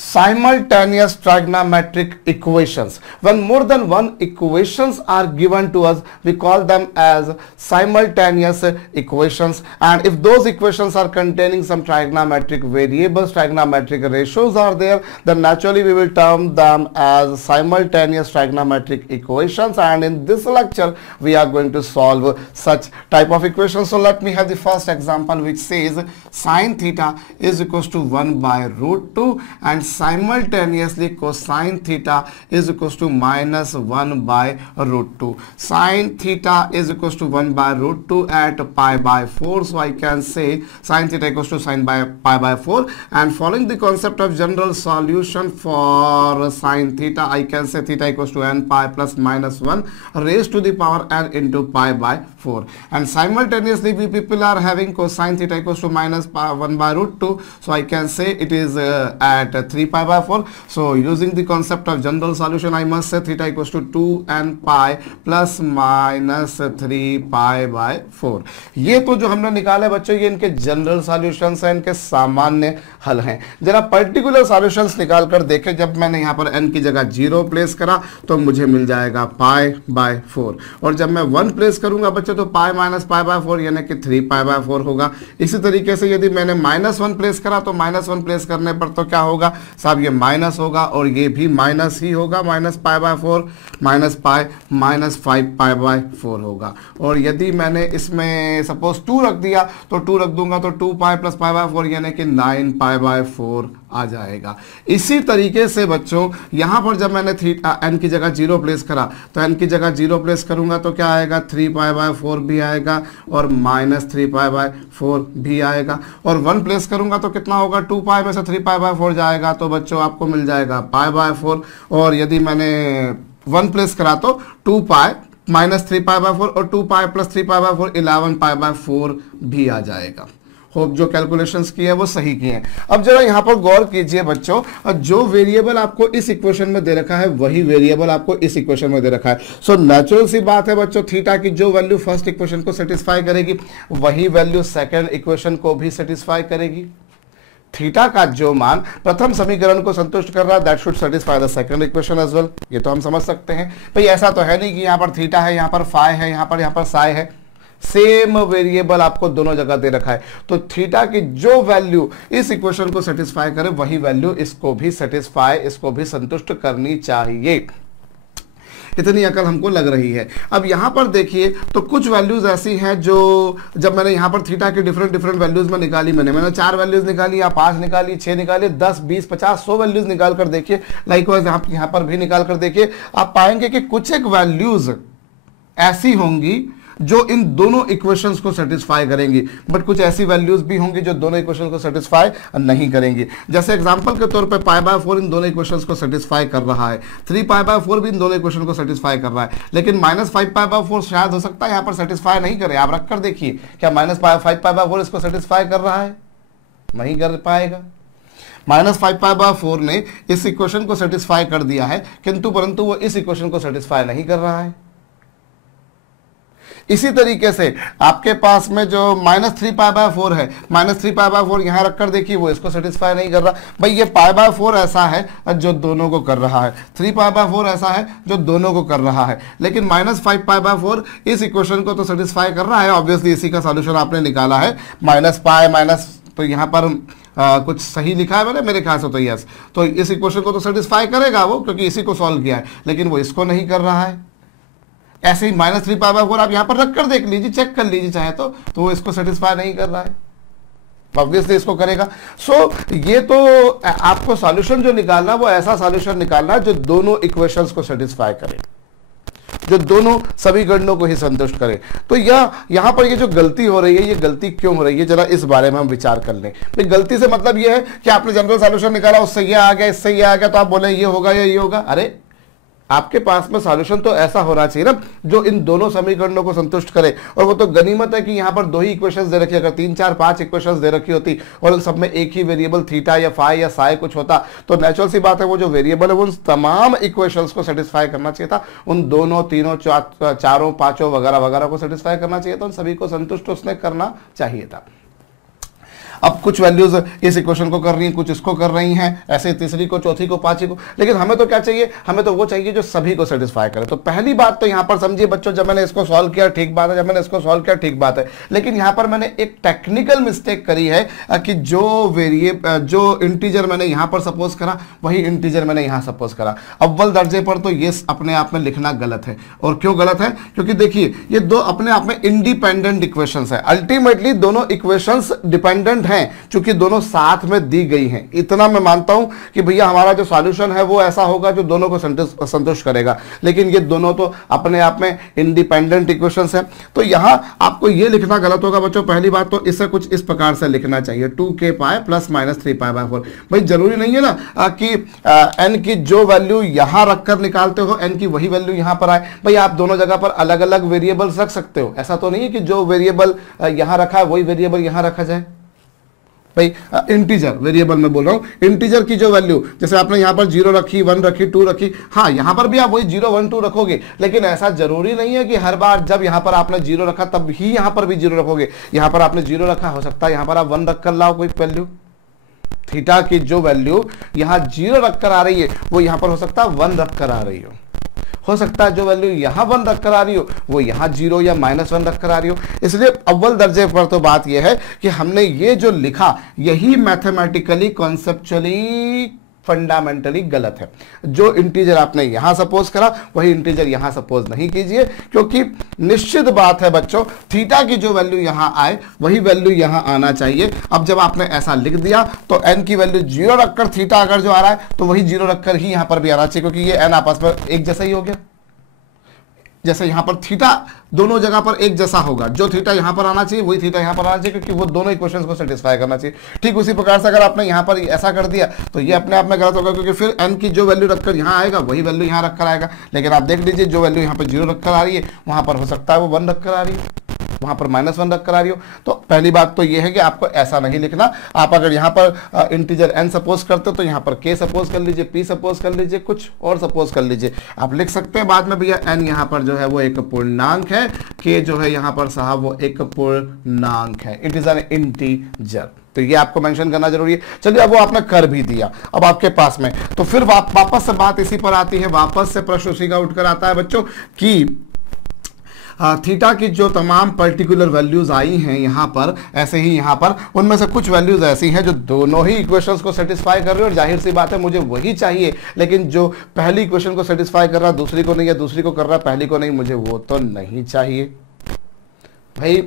simultaneous trigonometric equations. When more than one equations are given to us, we call them as simultaneous equations. And if those equations are containing some trigonometric variables, trigonometric ratios are there, then naturally we will term them as simultaneous trigonometric equations. And in this lecture we are going to solve such type of equations. So let me have the first example, which says sin theta is equals to 1 by root 2 and simultaneously cosine theta is equals to minus 1 by root 2. Sin theta is equals to 1 by root 2 at pi by 4. So I can say sin theta equals to sin by pi by 4, and following the concept of general solution for sin theta, I can say theta equals to n pi plus minus 1 raised to the power n into pi by 4. And simultaneously we people are having cosine theta equals to minus 1 by root 2. So I can say it is at 3 pi by 4. So using the concept of general solution, I must say theta equals to 2n pi plus minus 3 pi by 4. ये तो जो हमने निकाला है बच्चों, ये इनके general solutions हैं, इनके सामान्य हल हैं. जरा पर्टिकुलर सॉल्यूशंस निकाल कर देखें. जब मैंने यहाँ पर n की जगह 0 प्लेस करा तो मुझे मिल जाएगा पाई बाय 4, और जब मैं 1 प्लेस करूंगा बच्चों तो पाई माइनस पाई बाय 4 यानी कि 3 पाई बाय 4 होगा. इसी तरीके से यदि मैंने माइनस 1 प्लेस करा तो माइनस 1 प्लेस करने पर तो क्या होगा साहब, ये माइनस होगा और ये भी माइनस ही होगा, minus pi by 4 minus pi minus 5 pi by 4 होगा. और यदि मैंने इसमें सपोज 2 रख दिया तो 2 रख दूंगा तो 2 पाई प्लस पाई बाय 4 यानी कि 9 पाई बाय 4 आ जाएगा. इसी तरीके से बच्चों यहां पर जब मैंने n की जगह 0 प्लेस करा तो n की जगह 0 प्लेस करूंगा तो क्या आएगा, 3 पाई बाय 4 भी आएगा और माइनस 3 पाई बाय 4 भी आएगा. और 1 प्लेस करूंगा तो कितना होगा, 2 पाई में से 3 पाई बाय 4 जाएगा तो बच्चों आपको मिल जाएगा पाई बाय 4. और यदि मैंने 1 प्लेस करा तो 2 पाई माइनस 3 पाई बाय 4 और 2 pi plus 3 pi by 4 11 pi by 4 भी आ जाएगा. होप जो कैलकुलेशंस किए हैं वो सही किए हैं. अब जरा यहाँ पर गौर कीजिए बच्चों, जो वेरिएबल आपको इस इक्वेशन में दे रखा है वही वेरिएबल आपको इस इक्वेशन में दे रखा है. सो नेचुरल सी बात है बच्चों, थीटा की जो वैल्यू फर्स्ट इक्वेशन को सेटिस्फाई करेगी वही वैल्यू सेकंड इक्वेशन को भी सेटिस्फाई करेगी. थीटा का जो मान प्रथम समीकरण को संतुष्ट कर रहा है that should satisfy the second equation as well. ये तो हम समझ सकते हैं भाई. ऐसा तो है नहीं कि यहाँ पर थीटा है, यहाँ पर फाई है, यहाँ पर साई है. सेम वेरिएबल आपको दोनों जगह दे रखा है. तो थीटा की जो वैल्यू इस इक्वेशन को सेटिस्फाई करे वही वैल्यू इसको भी सेटिस्फाई, इसको भी संतुष्ट करनी चाहिए. इतनी अकल हमको लग रही है. अब यहां पर देखिए तो कुछ वैल्यूज ऐसी हैं जो जब मैंने यहां पर थीटा की डिफरेंट वैल्यूज में निकाली, मैंने 4 वैल्यूज निकाली या 5 निकाली, 6 निकाली, 10 20 50 100 वैल्यूज निकाल कर देखिए. लाइकवाइज आप यहां पर भी निकाल कर देखिए, आप पाएंगे कि कुछ एक वैल्यूज ऐसी होंगी जो इन दोनों इक्वेशंस को सेटिस्फाई करेंगी, बट कुछ ऐसी वैल्यूज भी होंगी जो दोनों इक्वेशंस को सेटिस्फाई नहीं करेंगी. जैसे एग्जांपल के तौर पे पाई बाय 4 इन दोनों इक्वेशंस को सेटिस्फाई कर रहा है, 3 पाई बाय 4 भी इन दोनों इक्वेशन को सेटिस्फाई कर रहा है, लेकिन माइनस 5 पाई बाय 4 शायद हो सकता है यहां पर सेटिस्फाई नहीं करे. आप रख कर देखिए क्या माइनस 5 पाई बाय 4 इसको सेटिस्फाई कर रहा है, नहीं कर पाएगा. माइनस 5 पाई बाय 4 ने इस इक्वेशन को सेटिस्फाई कर दिया है, किंतु परंतु वो इस इक्वेशन को सेटिस्फाई नहीं कर रहा है. इसी तरीके से आपके पास में जो माइनस 3 पाई बाय 4 है, माइनस 3 पाई बाय 4 यहां रखकर देखिए वो इसको सेटिस्फाई नहीं कर रहा. भाई ये पाई बाय 4 ऐसा है जो दोनों को कर रहा है, 3 पाई बाय 4 ऐसा है जो दोनों को कर रहा है, लेकिन माइनस 5 पाई बाय 4 इस इक्वेशन को तो सेटिस्फाई कर रहा है. ऑब्वियसली इसी का सॉल्यूशन आपने निकाला है माइनस पाई माइनस, तो यहां पर कुछ सही लिखा है मैंने मेरे ख्याल से तो यस, तो इस इक्वेशन को तो सेटिस्फाई करेगा वो क्योंकि इसी को सॉल्व किया है, लेकिन वो इसको नहीं कर रहा है. ऐसे ही माइनस 3 पाई बाय 4 आप यहां पर रख कर देख लीजिए, चेक कर लीजिए चाहे तो वो इसको सेटिस्फाई नहीं कर रहा है, ऑब्वियसली इसको करेगा. सो ये तो आपको सॉल्यूशन जो निकालना वो ऐसा सॉल्यूशन निकालना जो दोनों इक्वेशंस को सेटिस्फाई करे, जो दोनों सभी गणनों को ही संतुष्ट करे. तो यहां पर ये जो गलती हो रही है, ये गलती क्यों हो रही है जरा इस बारे में हम विचार कर लें. तो गलती से मतलब ये है कि आपने जनरल सॉल्यूशन निकाला, उससे ये आ गया, इससे ये आ गया, तो आप बोले ये होगा या ये होगा. अरे आपके पास में सॉल्यूशन तो ऐसा होना चाहिए ना जो इन दोनों समीकरणों को संतुष्ट करे. और वो तो गनीमत है कि यहाँ पर 2 ही इक्वेशंस दे रखी, अगर 3 4 5 इक्वेशंस दे रखी होती और उन सब में एक ही वेरिएबल थीटा या फाई या साई कुछ होता तो नेचुरल सी बात है वो जो वेरिएबल है वो उन तमाम इक्वेशंस को सेटिस्फाई करना चाहिए था, उन दोनों तीनों चारों पांचों वगैरह वगैरह को सेटिस्फाई करना चाहिए था, उन सभी को संतुष्ट उसने करना चाहिए था. अब कुछ वैल्यूज इस इक्वेशन को कर रही हैं, कुछ इसको कर रही हैं, ऐसे तीसरी को, चौथी को, पांचवी को, लेकिन हमें तो क्या चाहिए, हमें तो वो चाहिए जो सभी को सेटिस्फाई करे। तो पहली बात तो यहां पर समझिए बच्चों, जब मैंने इसको सॉल्व किया ठीक बात है, जब मैंने इसको सॉल्व किया ठीक बात है, लेकिन यहां पर मैंने एक टेक्निकल मिस्टेक करी है कि जो इंटीजर मैंने यहां पर सपोज करा वही इंटीजर मैंने यहां सपोज करा। अव्वल दर्जे पर तो ये अपने आप में लिखना गलत है। और क्यों गलत है? क्योंकि देखिए ये दो अपने आप में इंडिपेंडेंट इक्वेशंस है, अल्टीमेटली दोनों इक्वेशंस डिपेंडेंट हैं, चूंकि दोनों साथ में दी गई हैं। इतना मैं मानता हूं कि भैया हमारा जो सॉल्यूशन है वो ऐसा होगा जो दोनों को संतुष्ट करेगा, लेकिन ये दोनों तो अपने आप में इंडिपेंडेंट इक्वेशंस है। तो यहां आपको ये लिखना गलत होगा बच्चों। पहली बात तो इसे कुछ इस प्रकार से लिखना चाहिए, 2k pi plus minus 3 pi by 4। भाई जरूरी नहीं है ना कि n की जो वैल्यू यहां रखकर निकालते हो n की वही वैल्यू यहां पर आए। भाई आप दोनों जगह पर अलग अलग वेरिएबल्स रख सकते हो, ऐसा तो नहीं है कि जो वेरिएबल यहां रखा है वही वेरिएबल यहां रखा जाए। भाई इंटीजर वेरिएबल में बोल रहा हूं, इंटीजर की जो वैल्यू जैसे आपने यहां पर 0 रखी, 1 रखी, 2 रखी, हाँ यहां पर भी आप वही 0 1 2 रखोगे, लेकिन ऐसा जरूरी नहीं है कि हर बार जब यहां पर आपने 0 रखा तब ही यहां पर भी 0 रखोगे। यहां पर आपने 0 रखा, हो सकता है यहां पर आप 1 रखकर लाओ कोई वैल्यू, थीटा की जो वैल्यू यहां 0 रखकर आ रही है वो यहां पर हो सकता है 1 रखकर आ रही हो सकता है जो वैल्यू यहां 1 रखकर आ रही हो वो यहां 0 या -1 रखकर आ रही हो। इसलिए अव्वल दर्जे पर तो बात यह है कि हमने ये जो लिखा यही मैथमेटिकली कॉन्सेप्चुअली फंडामेंटली गलत है। जो इंटीजर आपने यहां सपोज करा वही इंटीजर यहां सपोज नहीं कीजिए, क्योंकि निश्चित बात है बच्चों थीटा की जो वैल्यू यहां आए वही वैल्यू यहां आना चाहिए। अब जब आपने ऐसा लिख दिया तो n की वैल्यू 0 रखकर थीटा अगर जो आ रहा है तो वही 0 रखकर ही यहां पर भी आना चाहिए, क्योंकि ये n आपस में एक जैसा ही हो गया। जैसे यहां पर थीटा दोनों जगह पर एक जैसा होगा, जो थीटा यहां पर आना चाहिए वही थीटा यहां पर आना चाहिए, क्योंकि वो दोनों इक्वेशंस को सेटिस्फाई करना चाहिए। ठीक उसी प्रकार से अगर आपने यहां पर ऐसा कर दिया तो ये अपने आप में गलत होगा, क्योंकि फिर n की जो वैल्यू रखकर यहां आएगा वही वैल्यू यहां रखकर आएगा। लेकिन आप देख लीजिए जो वैल्यू यहां पर 0 रखकर आ रही है वहां पर हो सकता है वो 1 रखकर आ रही है, वहां पर -1 रख कर आ रही हो। तो पहली बात तो यह है कि आपको ऐसा नहीं लिखना। आप अगर यहां पर इंटीजर n सपोज करते हो तो यहां पर k सपोज कर लीजिए, p सपोज कर लीजिए, कुछ और सपोज कर लीजिए। आप लिख सकते हैं बाद में भैया n यहां पर जो है वो एक पूर्णांक है, k जो है यहां पर साहब वो एक पूर्णांक है, इट इज एन इंटीजर। तो ये आपको मेंशन करना जरूरी है। चलिए अब वो आपने कर भी दिया, अब आपके पास में तो फिर वापस से बात इसी पर आती है, वापस से प्रश्न उसी का उठकर आता है बच्चों कि थीटा की जो तमाम पर्टिकुलर वैल्यूज आई हैं यहां पर, ऐसे ही यहां पर उनमें से कुछ वैल्यूज ऐसी हैं जो दोनों ही इक्वेशंस को सेटिस्फाई कर रही है, और जाहिर सी बात है मुझे वही चाहिए, लेकिन जो पहली इक्वेशन को सेटिस्फाई कर रहा दूसरी को नहीं, या दूसरी को कर रहा पहली को नहीं, मुझे वो तो नहीं चाहिए। भाई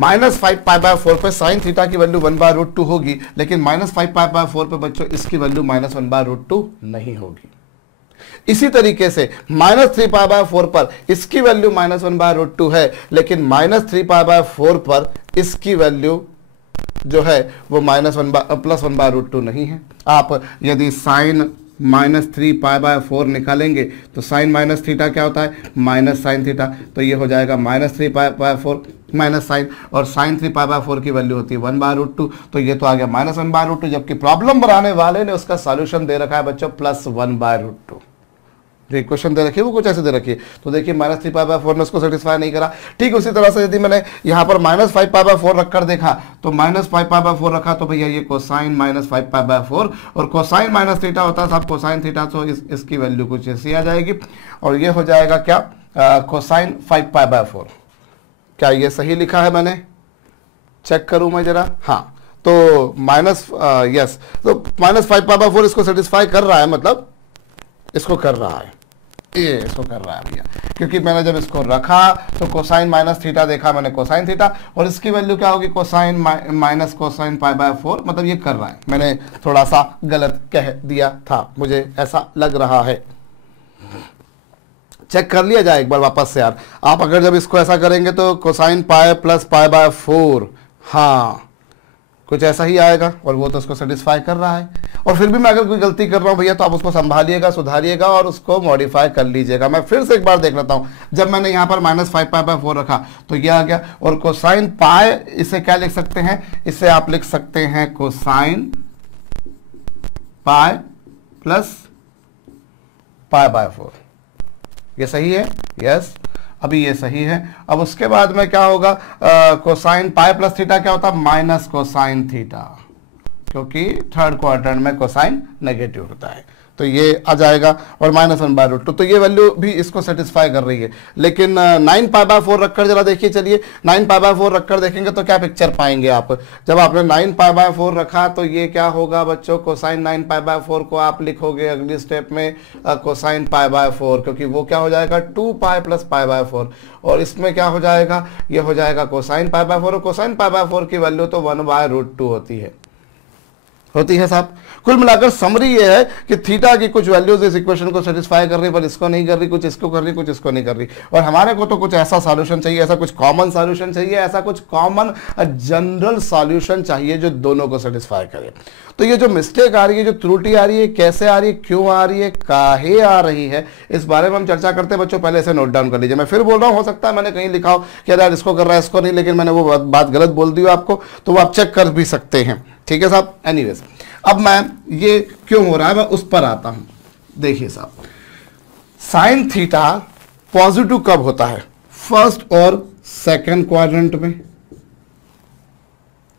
-5 पाई बाय 4 पे साइन थीटा की वैल्यू 1/√2 होगी, लेकिन -5 पाई बाय 4 पे बच्चों इसकी वैल्यू -1/√2 नहीं होगी। इसी तरीके से -3 पाई बाय 4 पर इसकी वैल्यू -1/√2 है, लेकिन -3 पाई बाय 4 पर इसकी वैल्यू जो है वो +1/√2 नहीं है। आप यदि साइन -3 पाई बाय 4 निकालेंगे तो साइन माइनस थीटा क्या होता है, माइनस साइन थीटा, तो ये हो जाएगा -3 पाई बाय 4 माइनस साइन, और साइन 3 पाई बाय 4 की वैल्यू होती है 1/√2, तो ये तो आ गया -1/√2, जबकि प्रॉब्लम बनाने वाले ने उसका सॉल्यूशन दे रखा है बच्चों +1/√2। जो इक्वेशन दे रखी है वो कुछ ऐसे दे रखी है। तो देखिए -3 पाई बाय 4 ने उसको सेटिस्फाई नहीं करा। ठीक उसी तरह से यदि मैंने यहाँ पर -5 पाई बाय 4 रखकर देखा तो -5 पाई बाय 4 रखा तो भैया ये कोसाइन -5 पाई बाय 4, और कोसाइन माइनस थीटा होता था कोसाइन थीटा, तो इसकी वैल्यू कुछ ऐसी आ जाएगी, और ये हो जाएगा क्या कोसाइन 5 पाई बाय 4। क्या ये सही लिखा है मैंने? चेक करूं मैं जरा। हाँ, तो यस, तो -5 पाई बाय 4 इसको सेटिस्फाई कर रहा है, मतलब इसको कर रहा है, ये इसको कर रहा है भैया, क्योंकि मैंने जब इसको रखा तो कोसाइन माइनस थीटा देखा मैंने कोसाइन थीटा, और इसकी वैल्यू क्या होगी cosine minus cosine pi by 4, मतलब ये कर रहा है। मैंने थोड़ा सा गलत कह दिया था, मुझे ऐसा लग रहा है। चेक कर लिया जाए एक बार वापस से यार। आप अगर जब इसको ऐसा करेंगे तो cosine pi plus pi by 4, हाँ कुछ ऐसा ही आएगा, और वो तो उसको सेटिस्फाई कर रहा है। और फिर भी मैं अगर कोई गलती कर रहा हूं भैया तो आप उसको संभालिएगा, सुधारिएगा और उसको मॉडिफाई कर लीजिएगा। मैं फिर से एक बार देख लेता हूं। जब मैंने यहां पर -5 पाई बाय 4 रखा तो ये आ गया, और कोसाइन पाई इसे क्या लिख सकते हैं, इसे आप लिख सकते हैं cosine pi plus pi by 4। ये सही है? यस। अभी ये सही है। अब उसके बाद में क्या होगा, कोसाइन पाई प्लस थीटा क्या होता है, माइनस कोसाइन थीटा, क्योंकि थर्ड क्वाड्रेंट में कोसाइन नेगेटिव होता है, तो ये आ जाएगा। और -1/√2, तो ये वैल्यू भी इसको सेटिस्फाई कर रही है। लेकिन 9π/4 रखकर जरा देखिए, चलिए 9π/4 रखकर देखेंगे तो क्या पिक्चर पाएंगे आप। जब आपने 9π/4 रखा तो ये क्या होगा बच्चों, कोसाइन 9π/4 को आप लिखोगे अगली स्टेप में कोसाइन π/4, क्योंकि वो क्या हो जाएगा 2π + π/4, और इसमें क्या हो जाएगा, ये हो जाएगा कोसाइन π/4, और कोसाइन π/4 की वैल्यू तो 1/√2 होती है साहब। कुल मिलाकर समरी ये है कि थीटा की कुछ वैल्यूज इस इक्वेशन को सेटिस्फाई कर रही, पर इसको नहीं कर रही, कुछ इसको कर रही, कुछ इसको नहीं कर रही। और हमारे को तो कुछ ऐसा सॉल्यूशन चाहिए, ऐसा कुछ कॉमन सॉल्यूशन चाहिए, ऐसा कुछ कॉमन जनरल सॉल्यूशन चाहिए जो दोनों को सेटिस्फाई करे। तो ये जो मिस्टेक आ रही है, जो त्रुटि आ रही है, कैसे आ रही है, क्यों आ रही है, काहे आ रही है, इस बारे में हम चर्चा करते हैं बच्चों। पहले से नोट डाउन कर लीजिए। मैं फिर बोल रहा हूं, हो सकता है मैंने कहीं लिखा हो कि यार इसको कर रहा है, इसको नहीं, लेकिन मैंने वो बात गलत बोल दी हो आपको, तो वो आप चेक कर भी सकते हैं। ठीक है साहब। एनीवेज, अब मैं ये क्यों हो रहा है मैं उस पर आता हूं। देखिए साहब, साइन थीटा पॉजिटिव कब होता है, फर्स्ट और सेकंड क्वाड्रेंट में।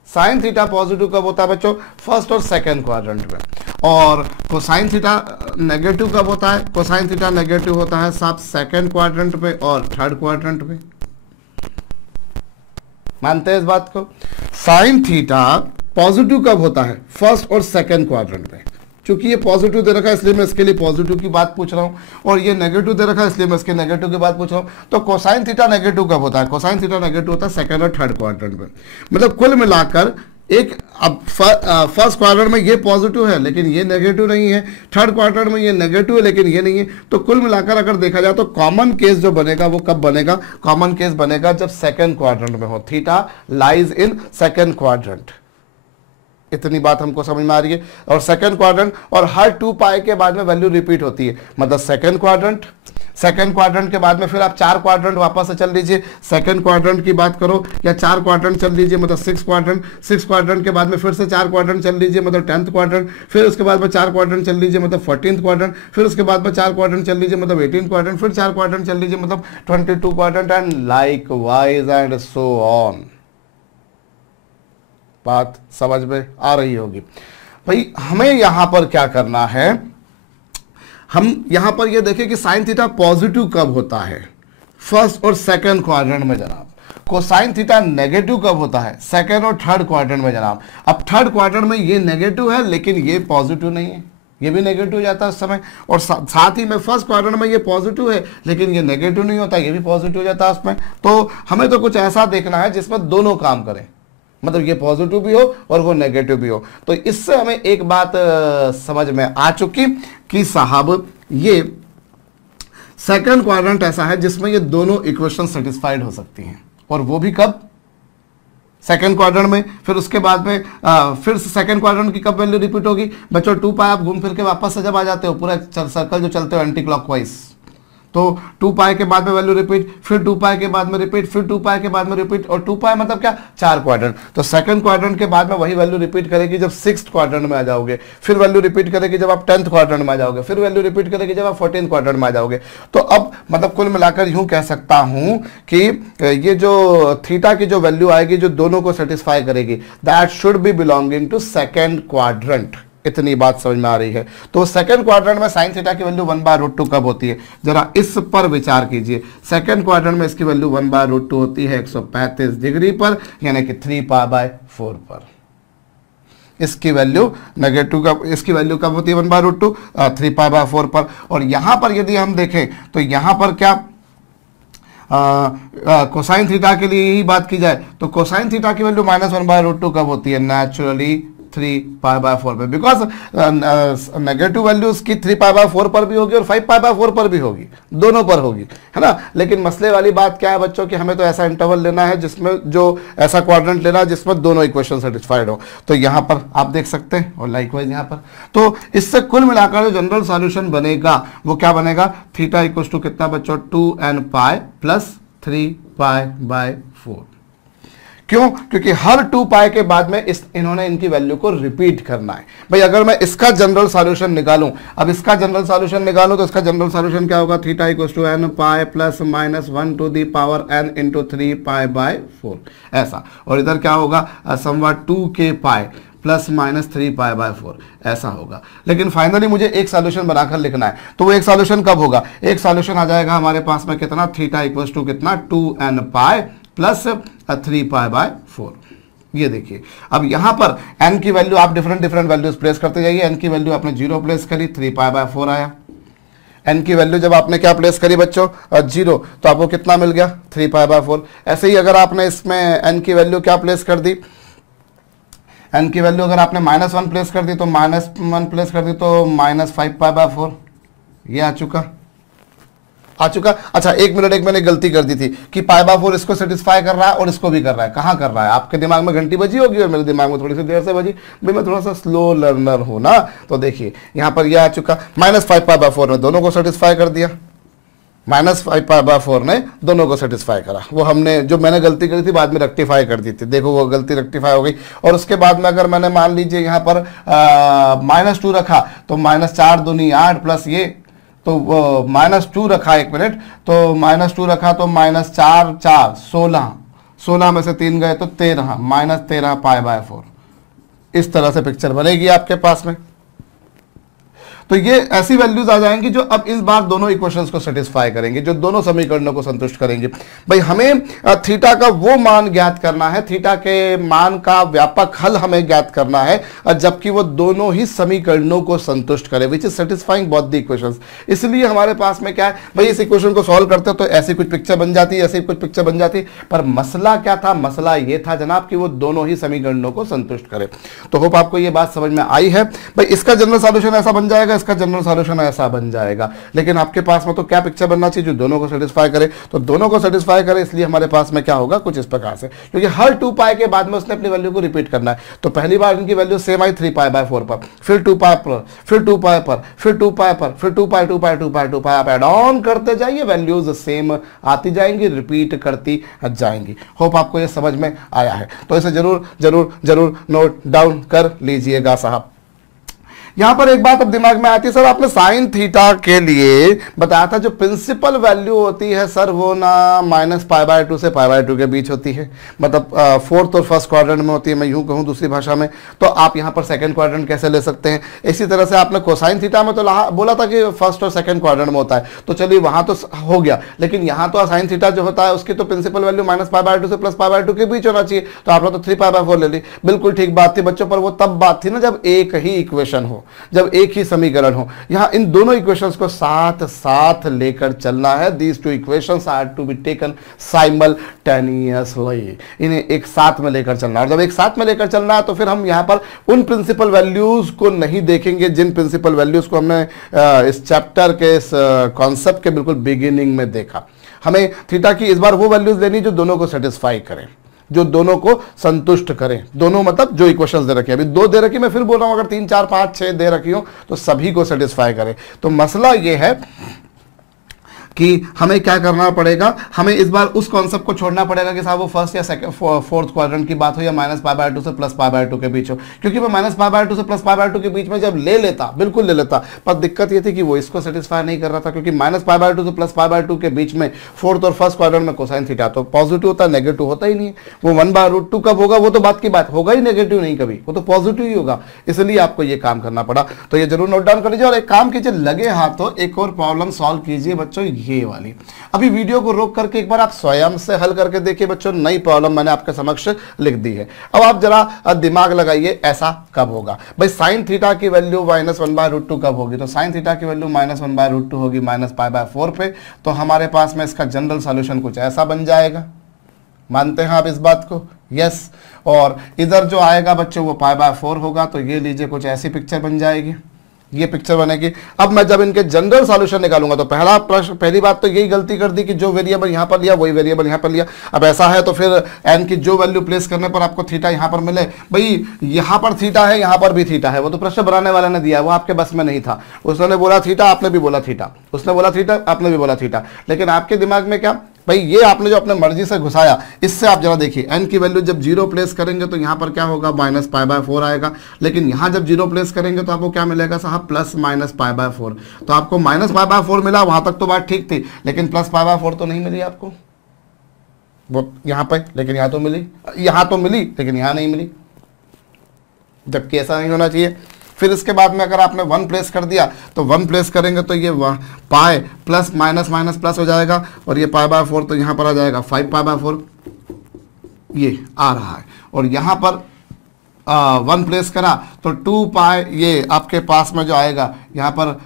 साइन थीटा पॉजिटिव कब होता है बच्चों, फर्स्ट और सेकंड क्वाड्रेंट में। और कोसाइन थीटा नेगेटिव कब होता है, कोसाइन थीटा नेगेटिव होता है साहब सेकंड क्वाड्रेंट में और थर्ड क्वाड्रेंट में। मानते हैं इस बात को। साइन थीटा पॉजिटिव कब होता है, फर्स्ट और सेकंड क्वाड्रेंट में। क्योंकि ये पॉजिटिव दे रखा है इसलिए मैं इसके लिए पॉजिटिव की बात पूछ रहा हूं, और ये नेगेटिव दे रखा है इसलिए मैं इसके नेगेटिव की बात पूछ रहा हूं। तो कोसाइन थीटा नेगेटिव कब होता है, कोसाइन थीटा नेगेटिव होता है सेकंड और थर्ड क्वाड्रेंट में। मतलब कुल मिलाकर एक, अब फर्स्ट क्वाड्रेंट में ये पॉजिटिव है लेकिन ये नेगेटिव नहीं है, थर्ड क्वाड्रेंट में ये नेगेटिव है लेकिन ये नहीं है। तो कुल मिलाकर अगर देखा जाए तो कॉमन केस जो बनेगा वो कब बनेगा, कॉमन केस बनेगा जब सेकंड क्वाड्रेंट में हो। Theta lies in second quadrant. इतनी बात हमको समझ में आ रही है। और सेकंड क्वाड्रेंट, और हर 2π के बाद में वैल्यू रिपीट होती है। मतलब सेकंड क्वाड्रेंट के बाद में फिर आप 4 क्वाड्रेंट वापस से चल लीजिए, सेकंड क्वाड्रेंट की बात करो, या 4 क्वाड्रेंट चल लीजिए मतलब 6 क्वाड्रेंट के बाद में फिर से 4 क्वाड्रेंट चल लीजिए मतलब 10th क्वाड्रेंट, फिर उसके बाद में 4 क्वाड्रेंट चल लीजिए मतलब 14th क्वाड्रेंट, फिर उसके बाद में 4 क्वाड्रेंट चल लीजिए मतलब 18th क्वाड्रेंट, फिर 4 क्वाड्रेंट चल लीजिए मतलब 22 quadrant, and like wise and so on. बात समझ में आ रही होगी भाई। हमें यहां पर क्या करना है, हम यहां पर ये देखें कि साइन थीटा पॉजिटिव कब होता है, फर्स्ट और सेकंड क्वाड्रेंट में जनाब। कोसाइन थीटा नेगेटिव कब होता है, सेकंड और थर्ड क्वाड्रेंट में जनाब। अब थर्ड क्वाड्रेंट में ये नेगेटिव है लेकिन ये पॉजिटिव नहीं है, ये भी नेगेटिव हो जाता है उस समय। और साथ ही में फर्स्ट क्वाड्रेंट में ये पॉजिटिव है लेकिन ये नेगेटिव नहीं होता, ये भी पॉजिटिव हो जाता है उसमें। तो हमें तो कुछ ऐसा देखना है जिसमें दोनों काम करें, मतलब ये पॉजिटिव भी हो और वो नेगेटिव भी हो। तो इससे हमें एक बात समझ में आ चुकी कि साहब ये सेकंड क्वाड्रेंट ऐसा है जिसमें ये दोनों इक्वेशन सेटिस्फाइड हो सकती हैं, और वो भी कब, सेकंड क्वाड्रेंट में। फिर उसके बाद में फिर सेकंड क्वाड्रेंट की कब वैल्यू रिपीट होगी बच्चों, 2π आप घूम फिर के वापस से जब आ जाते हो पूरा सर्कल जो चलते हो एंटी क्लॉकवाइज, तो 2π के बाद में वैल्यू रिपीट, फिर 2π के बाद में रिपीट, फिर 2π के बाद में रिपीट, और 2π मतलब क्या, 4 क्वाड्रेंट। तो सेकंड क्वाड्रेंट के बाद में वही वैल्यू रिपीट करेगी जब 6th क्वाड्रेंट में आ जाओगे, फिर वैल्यू रिपीट करेगी जब आप 10th क्वाड्रेंट में आ जाओगे, फिर वैल्यू रिपीट करेगी जब आप 14th क्वाड्रेंट में आ जाओगे। तो अब मतलब कुल मिलाकर यूं कह सकता हूं कि ये जो थीटा की जो वैल्यू आएगी जो दोनों को सेटिस्फाई करेगी, that should be belonging to second quadrant. इतनी बात समझ में आ रही है। तो सेकंड क्वाड्रेंट में साइन थीटा की वैल्यू 1/√2 कब होती है, जरा इस पर विचार कीजिए। सेकंड क्वाड्रेंट में इसकी वैल्यू 1/√2 होती है 135 डिग्री पर, यानी कि 3π/4 पर। इसकी वैल्यू नेगेटिव का, इसकी वैल्यू कब होती है 1/√2, 3π/4 पर। और यहां पर यदि हम देखें तो यहां पर क्या कोसाइन थीटा के लिए यही बात की जाए तो कोसाइन थीटा की वैल्यू -1/√2 कब होती है, नेचुरली 3π/4 पे, बिकॉज नेगेटिव वैल्यू उसकी 3π/4 पर भी होगी और 5π/4 पर भी होगी, दोनों पर होगी, है ना। लेकिन मसले वाली बात क्या है बच्चों कि हमें तो ऐसा इंटरवल लेना है जिसमें, जो ऐसा क्वाड्रेंट लेना है जिसमें दोनों इक्वेशन सेटिस्फाइड हो। तो यहां पर आप देख सकते हैं और लाइकवाइज यहां पर। तो इससे कुल मिलाकर जो जनरल सॉल्यूशन बनेगा वो क्या बनेगा, थीटा इक्वल टू कितना बच्चों, 2nπ + 3π/4। क्यों? क्योंकि हर 2 पाई के बाद में इन्होंने इनकी वैल्यू को रिपीट करना है। भाई अगर मैं इसका जनरल सॉल्यूशन निकालूं, अब इसका जनरल सॉल्यूशन निकालूं तो इसका जनरल सॉल्यूशन क्या होगा? Theta equals to n pi plus minus 1 to the power n into 3 pi by 4 ऐसा। और इधर क्या होगा? Somewhat 2k pi plus minus 3 pi by 4 ऐसा होगा। लेकिन फाइनली मुझे एक सॉल्यूशन बनाकर लिखना है, तो वो एक सॉल्यूशन कब होगा? एक सॉल्यूशन आ जाएगा हमारे पास में कितना? थीटा इक्वल्स टू कितना? 2n pi plus 3 pi by 4। ये देखिए, अब यहां पर n की वैल्यू आप डिफरेंट वैल्यूज प्लेस करते जाइए। n की वैल्यू आपने 0 प्लेस करी, 3 पाई बाय 4 आया। n की वैल्यू जब आपने क्या प्लेस करी बच्चों? 0, तो आपको कितना मिल गया? 3 पाई बाय 4। ऐसे ही अगर आपने इसमें n की वैल्यू क्या प्लेस कर दी? n की वैल्यू अगर आपने -1 प्लेस कर दी तो -1 प्लेस कर दी तो -5 पाई बाय 4। ये आ चुका। अच्छा एक मिनट, मैंने गलती कर दी थी कि पाई बाय 4 इसको सेटिस्फाई कर रहा है और इसको भी कर रहा है। कहाँ कर रहा है? आपके दिमाग में घंटी बजी होगी और मेरे दिमाग में थोड़ी सी देर से बजी। भाई मैं थोड़ा सा स्लो लर्नर हूं ना, तो देखिए यहाँ पर यह आ चुका। -5 पाई बाय 4 ने दोनों को सेटिस्फाई कर दिया। -5 पाई बाय 4 ने दोनों को सेटिस्फाई करा। वो हमने जो मैंने गलती करी थी बाद में रेक्टिफाई कर दी थी। देखो वो गलती रेक्टिफाई हो गई। और उसके बाद में अगर मैंने मान लीजिए यहाँ पर -2 रखा तो -4 दूनी 8 प्लस ये, तो -2 रखा, एक मिनट, तो -2 रखा तो -4 4 16 में से 3 गए तो 13 -13 पाई बाय 4। इस तरह से पिक्चर बनेगी आपके पास में। तो ये ऐसी वैल्यूज आ जाएंगी जो अब इस बार दोनों इक्वेशंस को सेटिस्फाई करेंगे, जो दोनों समीकरणों को संतुष्ट करेंगे। भाई हमें थीटा का वो मान ज्ञात करना है, थीटा के मान का व्यापक हल हमें ज्ञात करना है, जबकि वो दोनों ही समीकरणों को संतुष्ट करे, which is satisfying both the equations. इसलिए हमारे पास में क्या है भाई, इस इक्वेशन को सॉल्व करते तो ऐसी कुछ पिक्चर बन जाती, ऐसी कुछ पिक्चर बन जाती। पर मसला क्या था? मसला ये था जनाब कि वो दोनों ही समीकरणों को संतुष्ट करे। तो होप आपको ये बात समझ में आई है। भाई इसका जनरल सॉल्यूशन ऐसा बन जाएगा, इसका जनरल सॉल्यूशन ऐसा बन जाएगा। लेकिन आपके पास में तो क्या पिक्चर बनना चाहिए? जो दोनों को सेटिस्फाई करे। तो दोनों को सेटिस्फाई करे, इसलिए हमारे पास में क्या होगा? कुछ इस प्रकार से, क्योंकि हर 2 पाई के बाद में उसने अपनी वैल्यू को रिपीट करना है। तो पहली बार इनकी value same I 3 pi by 4 पर, फिर 2 पाई पर, फिर 2 पाई पर, फिर 2 पाई पर, फिर 2 पाई 2 पाई 2 पाई 2 पाई। आप एड ऑन करते जाइए, वैल्यूज सेम आती जाएंगी, रिपीट करती जाएंगी। होप आपको ये समझ में आया है। तो इसे जरूर जरूर जरूर नोट डाउन कर लीजिएगा साहब। यहां पर एक बात अब दिमाग में आती है, सर आपने साइन थीटा के लिए बताया था जो प्रिंसिपल वैल्यू होती है सर वो ना -π/2 से π/2 के बीच होती है, मतलब फोर्थ और फर्स्ट क्वाड्रेंट में होती है, मैं यूं कहूं दूसरी भाषा में। तो आप यहां पर सेकंड क्वाड्रेंट कैसे ले सकते हैं? इसी तरह से आपने कोसाइन थीटा में तो बोला था कि फर्स्ट और सेकंड क्वाड्रेंट में होता है, तो चलिए वहां तो हो गया। लेकिन यहां तो साइन थीटा जो होता है उसकी तो प्रिंसिपल वैल्यू -π/2 से +π/2 के बीच होना चाहिए। तो आपने तो 3 π/4 ले ली, बिल्कुल ठीक बात थी बच्चों, पर वो तब बात थी ना जब एक ही इक्वेशन हो, जब एक ही समीकरण हो। यहां इन दोनों इक्वेशंस को साथ साथ लेकर चलना है। These two equations are to be taken simultaneously, इन्हें एक साथ में लेकर चलना है। और जब एक साथ में लेकर चलना है तो फिर हम यहां पर उन प्रिंसिपल वैल्यूज को नहीं देखेंगे जिन प्रिंसिपल वैल्यूज को हमने इस चैप्टर के इस कॉन्सेप्ट के बिल्कुल बिगिनिंग में देखा। हमें थीटा की इस बार वो वैल्यूज लेनी जो दोनों को सेटिस्फाई करें, जो दोनों को संतुष्ट करें। दोनों मतलब जो इक्वेशंस दे रखी है, अभी 2 दे रखी, मैं फिर बोल रहा हूं अगर 3 4 5 6 दे रखी हो तो सभी को सेटिस्फाई करें। तो मसला ये है कि हमें क्या करना पड़ेगा, हमें इस बार उस कॉन्सेप्ट को छोड़ना पड़ेगा कि साहब वो फर्स्ट या सेकंड फोर्थ क्वाड्रेंट की बात हो या -π/2 से +π/2 के बीच हो। क्योंकि मैं -π/2 से +π/2 के बीच में जब ले लेता, बिल्कुल ले लेता, पर दिक्कत ये थी कि वो इसको सेटिस्फाई नहीं कर रहा था, क्योंकि -π/2 से +π/2 के बीच में फोर्थ और फर्स्ट क्वाड्रेंट में कोसाइन थीटा तो पॉजिटिव होता है, नेगेटिव होता ही नहीं है। वो 1/√2 कब होगा? वो तो बात की बात होगा ही, नेगेटिव नहीं कभी, वो तो पॉजिटिव ही होगा। इसलिए आपको ये काम करना पड़ा। तो ये जरूर नोट डाउन कर लीजिए। और एक काम कीजिए, लगे हाथों एक और प्रॉब्लम सॉल्व कीजिए बच्चों, ये वाली। अभी वीडियो को रोक करके एक बार आप स्वयं से हल करके देखिए बच्चों। नई प्रॉब्लम मैंने आपके समक्ष लिख दी है। अब आप जरा दिमाग लगाइए, ऐसा कब होगा भाई? साइन थीटा की वैल्यू -1/√2 कब होगी? तो साइन थीटा की वैल्यू -1/√2 होगी -π/4 पे। तो हमारे पास में इसका जनरल सॉल्यूशन कुछ ऐसा बन जाएगा। मानते हैं आप इस बात को? यस। और इधर जो आएगा बच्चों वो π/4 होगा। तो ये लीजिए कुछ ऐसी पिक्चर बन जाएगी, ये पिक्चर बनेगी। अब मैं जब इनके जनरल सॉल्यूशन निकालूंगा तो पहली बात तो यही गलती कर दी कि जो वेरिएबल यहां पर लिया वही वेरिएबल यहां पर लिया। अब ऐसा है तो फिर एन की जो वैल्यू प्लेस करने पर आपको थीटा यहां पर मिले, भाई यहां पर थीटा है, यहां पर भी थीटा है, वो तो प्रश्न बनाने वाले ने दिया, वो आपके बस में नहीं था। उसने बोला थीटा, आपने भी बोला थीटा, उसने बोला थीटा, आपने भी बोला थीटा। लेकिन आपके दिमाग में क्या भाई ये आपने जो अपने मर्जी से घुसाया, इससे आप जरा देखिए n की वैल्यू जब 0 प्लेस करेंगे तो यहाँ पर क्या होगा, -π/4 आएगा, लेकिन यहाँ जब 0 प्लेस करेंगे तो आपको क्या मिलेगा साहब, +-π/4। तो आपको -π/4 मिला, वहां तक तो बात ठीक थी, लेकिन +π/4 तो नहीं मिली आपको वो यहाँ पे, लेकिन यहाँ तो मिली, यहाँ तो मिली लेकिन यहाँ नहीं मिली, जबकि ऐसा नहीं होना चाहिए। फिर इसके बाद में अगर आपने 1 प्लेस कर दिया तो 1 प्लेस करेंगे तो ये पाई प्लस माइनस माइनस प्लस हो जाएगा, और ये π/4 तो यहाँ पर आ जाएगा 5π/4, ये आ रहा है। और यहाँ पर 1 प्लेस करा तो 2π, ये आपके पास में जो आएगा यहाँ पर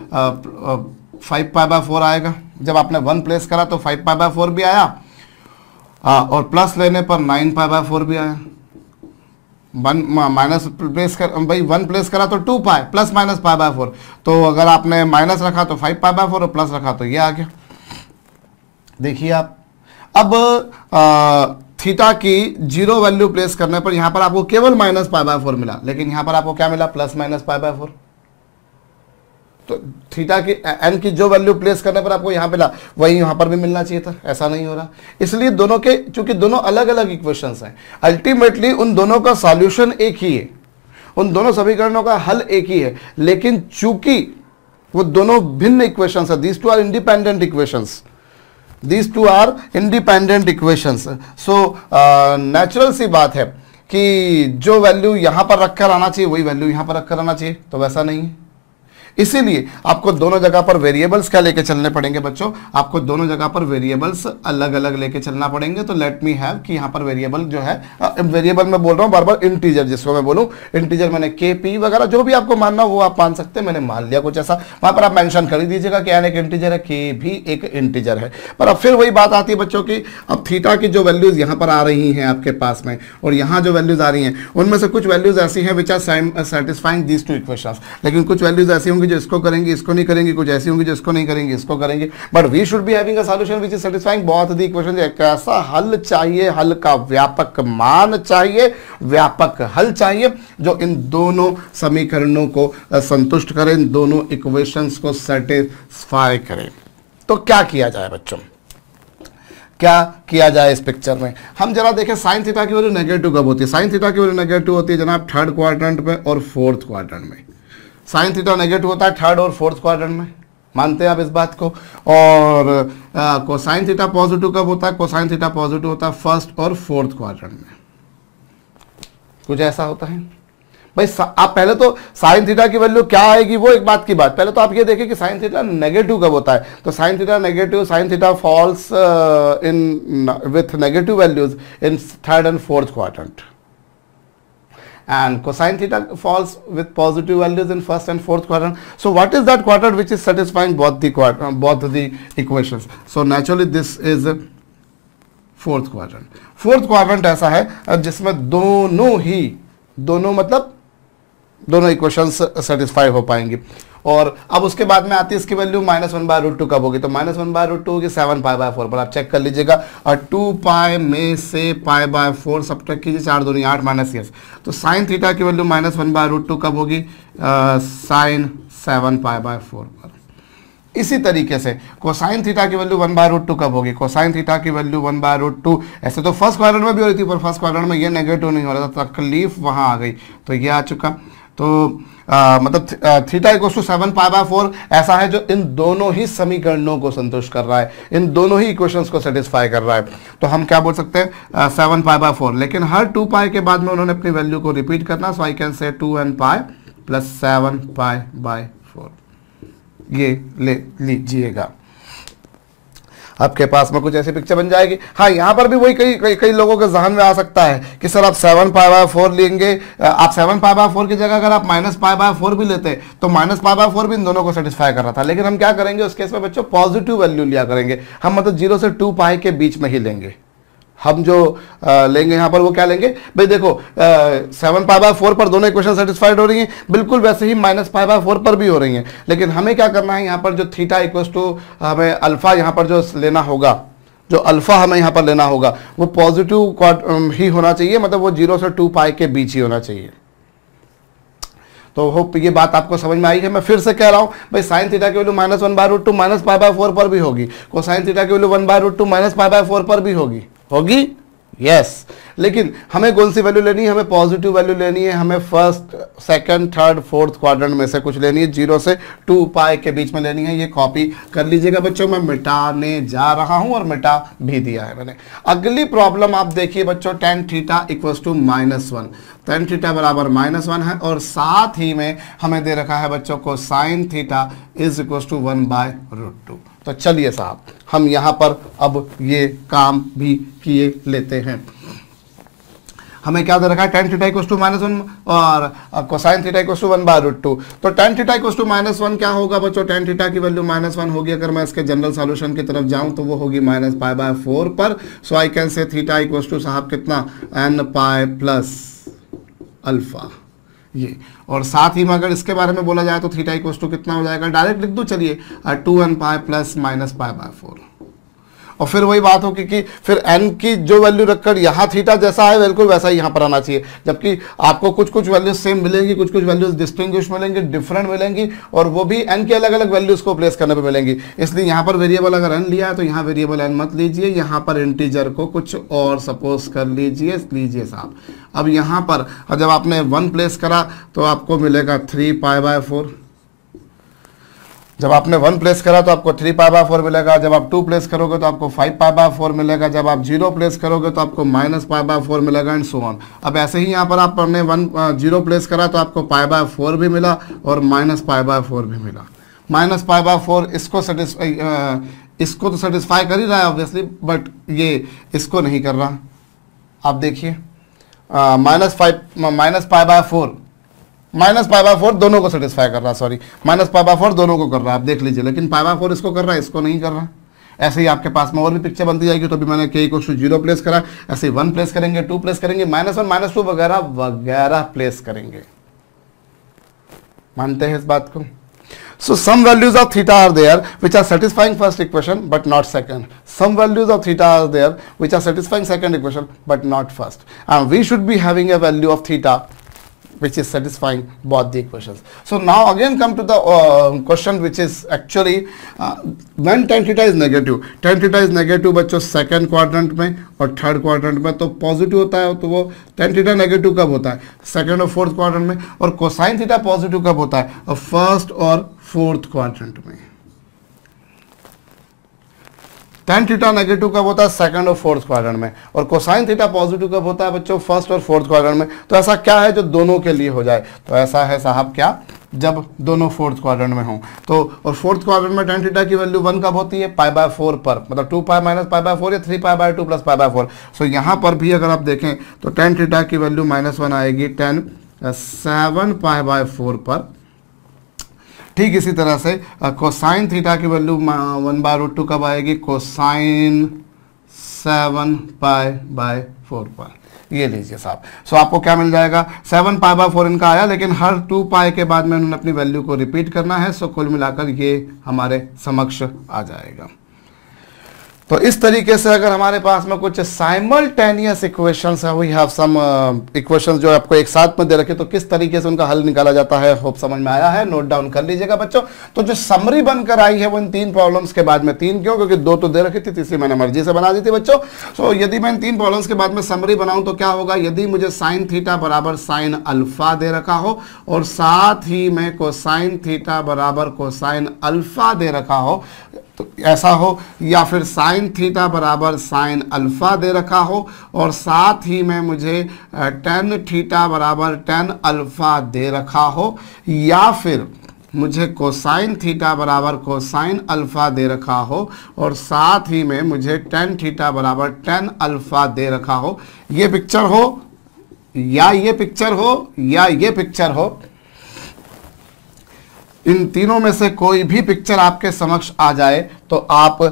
5π/4 आएगा। जब आपने 1 प्लेस करा तो 5π/4 भी आया, और प्लस लेने पर 9π/4 भी आया। 1 माइनस प्लेस कर, भाई 1 प्लेस करा तो 2π प्लस माइनस π/4, तो अगर आपने माइनस रखा तो 5π/4 और प्लस रखा तो ये आ गया। देखिए आप अब थीटा की 0 वैल्यू प्लेस करने पर यहाँ पर आपको केवल -π/4 मिला, लेकिन यहाँ पर आपको क्या मिला, +-π/4। तो थीटा की n की जो वैल्यू प्लेस करने पर आपको यहाँ मिला वही यहाँ पर भी मिलना चाहिए था, ऐसा नहीं हो रहा। इसलिए दोनों के, चूंकि दोनों अलग अलग इक्वेशंस हैं, अल्टीमेटली उन दोनों का सॉल्यूशन एक ही है, उन दोनों समीकरणों का हल एक ही है, लेकिन चूंकि वो दोनों भिन्न इक्वेशंस है, these two are independent equations, these two are independent equations. So natural सी बात है कि जो वैल्यू यहां पर रखकर आना चाहिए वही वैल्यू यहां पर रखकर आना चाहिए, तो वैसा नहीं है। इसीलिए आपको दोनों जगह पर वेरिएबल्स क्या लेके चलने पड़ेंगे बच्चों, आपको दोनों जगह पर वेरिएबल्स अलग अलग लेके चलना पड़ेंगे। तो लेट मी हैव कि यहाँ पर वेरिएबल जो है, वेरिएबल में बोल रहा हूँ बार बार, इंटीजर जिसको मैं बोलूँ, इंटीजर मैंने के पी वगैरह जो भी आपको मानना वो आप मान सकते हैं, मैंने मान लिया कुछ ऐसा, वहां पर आप मेंशन कर ही दीजिएगा कि एन एक इंटीजर है, के भी एक इंटीजर है। पर अब फिर वही बात आती है बच्चों की, अब थीटा की जो वैल्यूज यहाँ पर आ रही हैं आपके पास में, और यहाँ जो वैल्यूज आ रही हैं उनमें से कुछ वैल्यूज ऐसी हैं which are satisfying these two equations, लेकिन कुछ वैल्यूज ऐसी होंगी जो इसको करेंगे इसको नहीं करेंगे, कुछ ऐसी होंगी जो इसको नहीं करेंगे इसको करेंगे, but we should be having a solution which is satisfying both the equations. एक ऐसा हल चाहिए, हल का व्यापक मान चाहिए, व्यापक हल चाहिए जो इन दोनों समीकरणों को संतुष्ट करे, इन दोनों इक्वेशंस को सेटिस्फाई करे। तो क्या किया जाए बच्चों, क्या किया जाए इस पिक्चर में, हम जरा देखें साइन थीटा की वैल्यू नेगेटिव कब होती है। साइन थीटा की वैल्यू नेगेटिव होती है जनाब थर्ड क्वाड्रेंट में और फोर्थ क्वाड्रेंट में। साइन थीटा नेगेटिव होता है थर्ड और फोर्थ क्वाड्रेंट में, मानते हैं आप इस बात को। और कोसाइन थीटा पॉजिटिव कब होता है, कोसाइन थीटा पॉजिटिव होता है फर्स्ट और फोर्थ क्वाड्रेंट में, कुछ ऐसा होता है भाई। आप पहले तो साइन थीटा की वैल्यू क्या आएगी वो एक बात की बात, पहले तो आप ये देखें कि साइन थीटा नेगेटिव कब होता है। तो sine theta negative, sine theta falls in with negative values in third and fourth quadrant, and cosine theta falls with positive values in first and fourth quadrant. So what is that quadrant which is satisfying both the equations? So naturally this is fourth quadrant. Fourth quadrant ऐसा है जिसमें दोनों मतलब दोनों equations satisfy हो पाएंगी। और अब उसके बाद में आती है इसकी वैल्यू -1/√2 कब होगी, तो -1/√2 होगी 7π/4 पर, आप चेक कर लीजिएगा। और 2π में से π/4 सब्ट्रैक्ट कीजिए, 4 दूनी 8 माइनस यस, तो साइन थीटा की वैल्यू -1/√2 कब होगी, साइन 7π/4 पर। इसी तरीके से कोसाइन थीटा की वैल्यू 1/√2 कब होगी, कोसाइन थीटा की वैल्यू 1/√2 ऐसे तो फर्स्ट क्वाड्रेंट में भी हो रही थी, पर फर्स्ट क्वाड्रेंट में ये नेगेटिव नहीं हो रहा था, तकलीफ वहां आ गई, तो ये आ चुका। तो मतलब थीटा इक्वल्स टू 7π/4 ऐसा है जो इन दोनों ही समीकरणों को संतुष्ट कर रहा है, इन दोनों ही इक्वेशंस को सेटिस्फाई कर रहा है। तो हम क्या बोल सकते हैं 7π/4, लेकिन हर 2π के बाद में उन्होंने अपनी वैल्यू को रिपीट करना, सो आई कैन से 2nπ + 7π/4, ये ले लीजिएगा, आपके पास में कुछ ऐसी पिक्चर बन जाएगी। हाँ, यहाँ पर भी वही कई लोगों के जहन में आ सकता है कि सर आप 7π/4 लेंगे, आप 7π/4 की जगह अगर आप -π/4 भी लेते तो -π/4 भी इन दोनों को सेटिस्फाई कर रहा था। लेकिन हम क्या करेंगे उस केस में बच्चों, पॉजिटिव वैल्यू लिया करेंगे हम, मतलब 0 से 2π के बीच में ही लेंगे हम। जो लेंगे यहाँ पर वो क्या लेंगे भाई, देखो 7π/4 पर दोनों इक्वेशन सेटिस्फाइड हो रही हैं, बिल्कुल वैसे ही -π/4 पर भी हो रही हैं। लेकिन हमें क्या करना है यहाँ पर, जो थीटा इक्वल्स टू हमें अल्फा यहाँ पर जो लेना होगा, जो अल्फा हमें यहाँ पर लेना होगा वो पॉजिटिव ही होना चाहिए, मतलब वो 0 से 2π के बीच ही होना चाहिए। तो होप ये बात आपको समझ में आई है। मैं फिर से कह रहा हूं भाई साइन थीटा की वैल्यू -1/√2 -π/4 पर भी होगी, कोसाइन थीटा की वैल्यू 1/√2 -π/4 पर भी होगी यस। लेकिन हमें कौन सी वैल्यू लेनी है, हमें पॉजिटिव वैल्यू लेनी है, हमें first second third fourth quadrant में से कुछ लेनी है, 0 से 2π के बीच में लेनी है। ये कॉपी कर लीजिएगा बच्चों, मैं मिटाने जा रहा हूं और मिटा भी दिया है मैंने। अगली प्रॉब्लम आप देखिए बच्चों, tan theta equals to -1, tan theta बराबर -1 है और साथ ही में हमें दे रखा है बच्चों को sin theta is equals to 1/√2। तो चलिए साहब हम यहां पर अब ये काम भी किए लेते हैं। हमें क्या दे रखा है, tan थीटा इक्वल्स टू -1 और कोसाइन थीटा इक्वल्स टू 1/√2। तो tan थीटा इक्वल्स टू -1 क्या होगा बच्चों, tan थीटा की वैल्यू -1 होगी। अगर मैं इसके जनरल सॉल्यूशन की तरफ जाऊं तो वो होगी -π/4 पर। So I can say theta equals to साहब कितना, nπ प्लस अल्फा ये। और साथ ही में अगर इसके बारे में बोला जाए तो थीटा इक्वल्स टू कितना हो जाएगा, डायरेक्ट लिख दूं चलिए, 2nπ प्लस -π/4। और फिर वही बात होगी कि फिर n की जो वैल्यू रखकर यहाँ थीटा जैसा है बिल्कुल वैसा ही यहाँ पर आना चाहिए, जबकि आपको कुछ कुछ वैल्यूज सेम मिलेंगी, कुछ कुछ वैल्यूज डिस्टिंग्विश मिलेंगी, डिफरेंट मिलेंगी, और वो भी n की अलग अलग वैल्यूज को प्लेस करने पे मिलेंगी। इसलिए यहाँ पर वेरिएबल अगर n लिया है तो यहाँ वेरिएबल n मत लीजिए, यहाँ पर इंटीजर को कुछ और सपोज कर लीजिए साहब। अब यहाँ पर जब आपने 1 प्लेस करा तो आपको मिलेगा 3π/4, जब आपने 1 प्लेस करा तो आपको 3π/4 मिलेगा, जब आप 2 प्लेस करोगे तो आपको 5π/4 मिलेगा, जब आप 0 प्लेस करोगे तो आपको -π/4 मिलेगा एंड सो ऑन। अब ऐसे ही यहाँ पर आपने 0 प्लेस करा तो आपको π/4 भी मिला और -π/4 भी मिला। -π/4 इसको तो सेटिस्फाई कर ही रहा है ऑब्वियसली, बट ये इसको नहीं कर रहा। आप देखिए -π/4 दोनों को सेटिस्फाई कर रहा, सॉरी -π/4 दोनों को कर रहा है, आप देख लीजिए। लेकिन π/4 इसको कर रहा है, इसको नहीं कर रहा। ऐसे ही आपके पास में और भी पिक्चर बनती जाएगी। तो अभी मैंने k इक्वल्स टू 0 प्लेस करा, ऐसे 1 प्लेस करेंगे, 2 प्लेस करेंगे, -1 -2 वगैरह वगैरह प्लेस करेंगे। मानते हैं इस बात को? So some values of theta are there which are satisfying first equation but not second. Some values of theta are there which are satisfying second equation but not first. And we should be having a value of theta which is satisfying both the equations. So now again come to the question which is actually when tan theta is negative. Tan theta is negative बच्चों second quadrant में और third quadrant में, तो positive होता है। तो वो tan theta negative कब होता है, सेकंड और फोर्थ क्वाड्रेंट में। और कोसाइन थीटा पॉजिटिव कब होता है, फर्स्ट और फोर्थ क्वाड्रेंट में। tan थीटा नेगेटिव कब होता है, सेकंड और फोर्थ क्वाड्रेंट में। और कोसाइन थीटा पॉजिटिव कब होता है बच्चों, फर्स्ट और फोर्थ क्वाड्रेंट में। तो ऐसा क्या है जो दोनों के लिए हो जाए, तो ऐसा है साहब क्या, जब दोनों फोर्थ क्वाड्रेंट में हों। तो और फोर्थ क्वाड्रेंट में tan थीटा की वैल्यू 1 कब होती है, π/4 पर, मतलब 2π -π/4 या 3π/2 + π/4। सो यहाँ पर भी अगर आप देखें तो tan थीटा की वैल्यू -1 आएगी tan 7π/4 पर। ठीक इसी तरह से कोसाइन थीटा की वैल्यू 1/√2 कब आएगी, कोसाइन 7π/4 पर। ये लीजिए साहब। सो आपको क्या मिल जाएगा, 7π/4 इनका आया, लेकिन हर 2π के बाद में उन्होंने अपनी वैल्यू को रिपीट करना है। सो कुल मिलाकर ये हमारे समक्ष आ जाएगा। तो इस तरीके से अगर हमारे पास में कुछ साइमल्टेनियस इक्वेशंस है, वी हैव सम इक्वेशंस जो आपको एक साथ में दे रखे, तो किस तरीके से उनका हल निकाला जाता है, होप समझ में आया है। नोट डाउन कर लीजिएगा बच्चों। तो जो समरी बनकर आई है वो इन 3 प्रॉब्लम्स के बाद में, 3 क्यों, क्योंकि 2 तो दे रखी थी, तीसरी मैंने मर्जी से बना दी थी बच्चों। सो यदि मैं इन 3 प्रॉब्लम्स के बाद में समरी बनाऊं तो क्या होगा, यदि मुझे साइन थीटा बराबर साइन अल्फा दे रखा हो और साथ ही में कोसाइन थीटा बराबर कोसाइन अल्फा दे रखा हो, तो ऐसा हो, या फिर साइन थीटा बराबर साइन अल्फा दे रखा हो और साथ ही में मुझे टेन थीटा बराबर टेन अल्फा दे रखा हो, या फिर मुझे कोसाइन थीटा बराबर कोसाइन अल्फा दे रखा हो और साथ ही में मुझे टेन थीटा बराबर टेन अल्फा दे रखा हो। ये पिक्चर हो या ये पिक्चर हो या ये पिक्चर हो, इन तीनों में से कोई भी पिक्चर आपके समक्ष आ जाए तो आप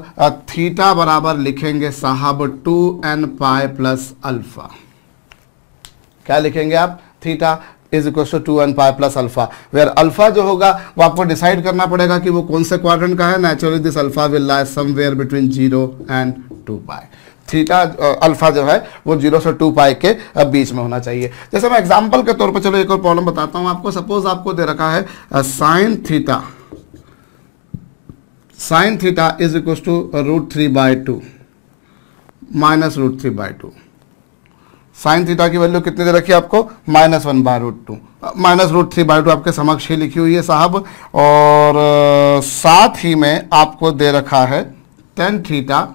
थीटा बराबर लिखेंगे साहब 2nπ प्लस अल्फा। क्या लिखेंगे आप, theta is equal to 2nπ plus alpha, where alpha जो होगा वो आपको डिसाइड करना पड़ेगा कि वो कौन से क्वाड्रेंट का है। Naturally this alpha will lie somewhere between 0 and 2π। Theta alpha जो है वो 0 से 2 पाई के बीच में होना चाहिए। जैसे मैं एग्जांपल के तौर पर चलो एक और प्रॉब्लम बताता हूं आपको। सपोज आपको दे रखा है sine theta is equal to √3/2 minus √3/2। Sine theta की वैल्यू कितनी दे रखी है आपको? -1/√2, माइनस √3/2 आपके समक्ष ही लिखी हुई है साहब। और साथ ही में आपको दे रखा है tan theta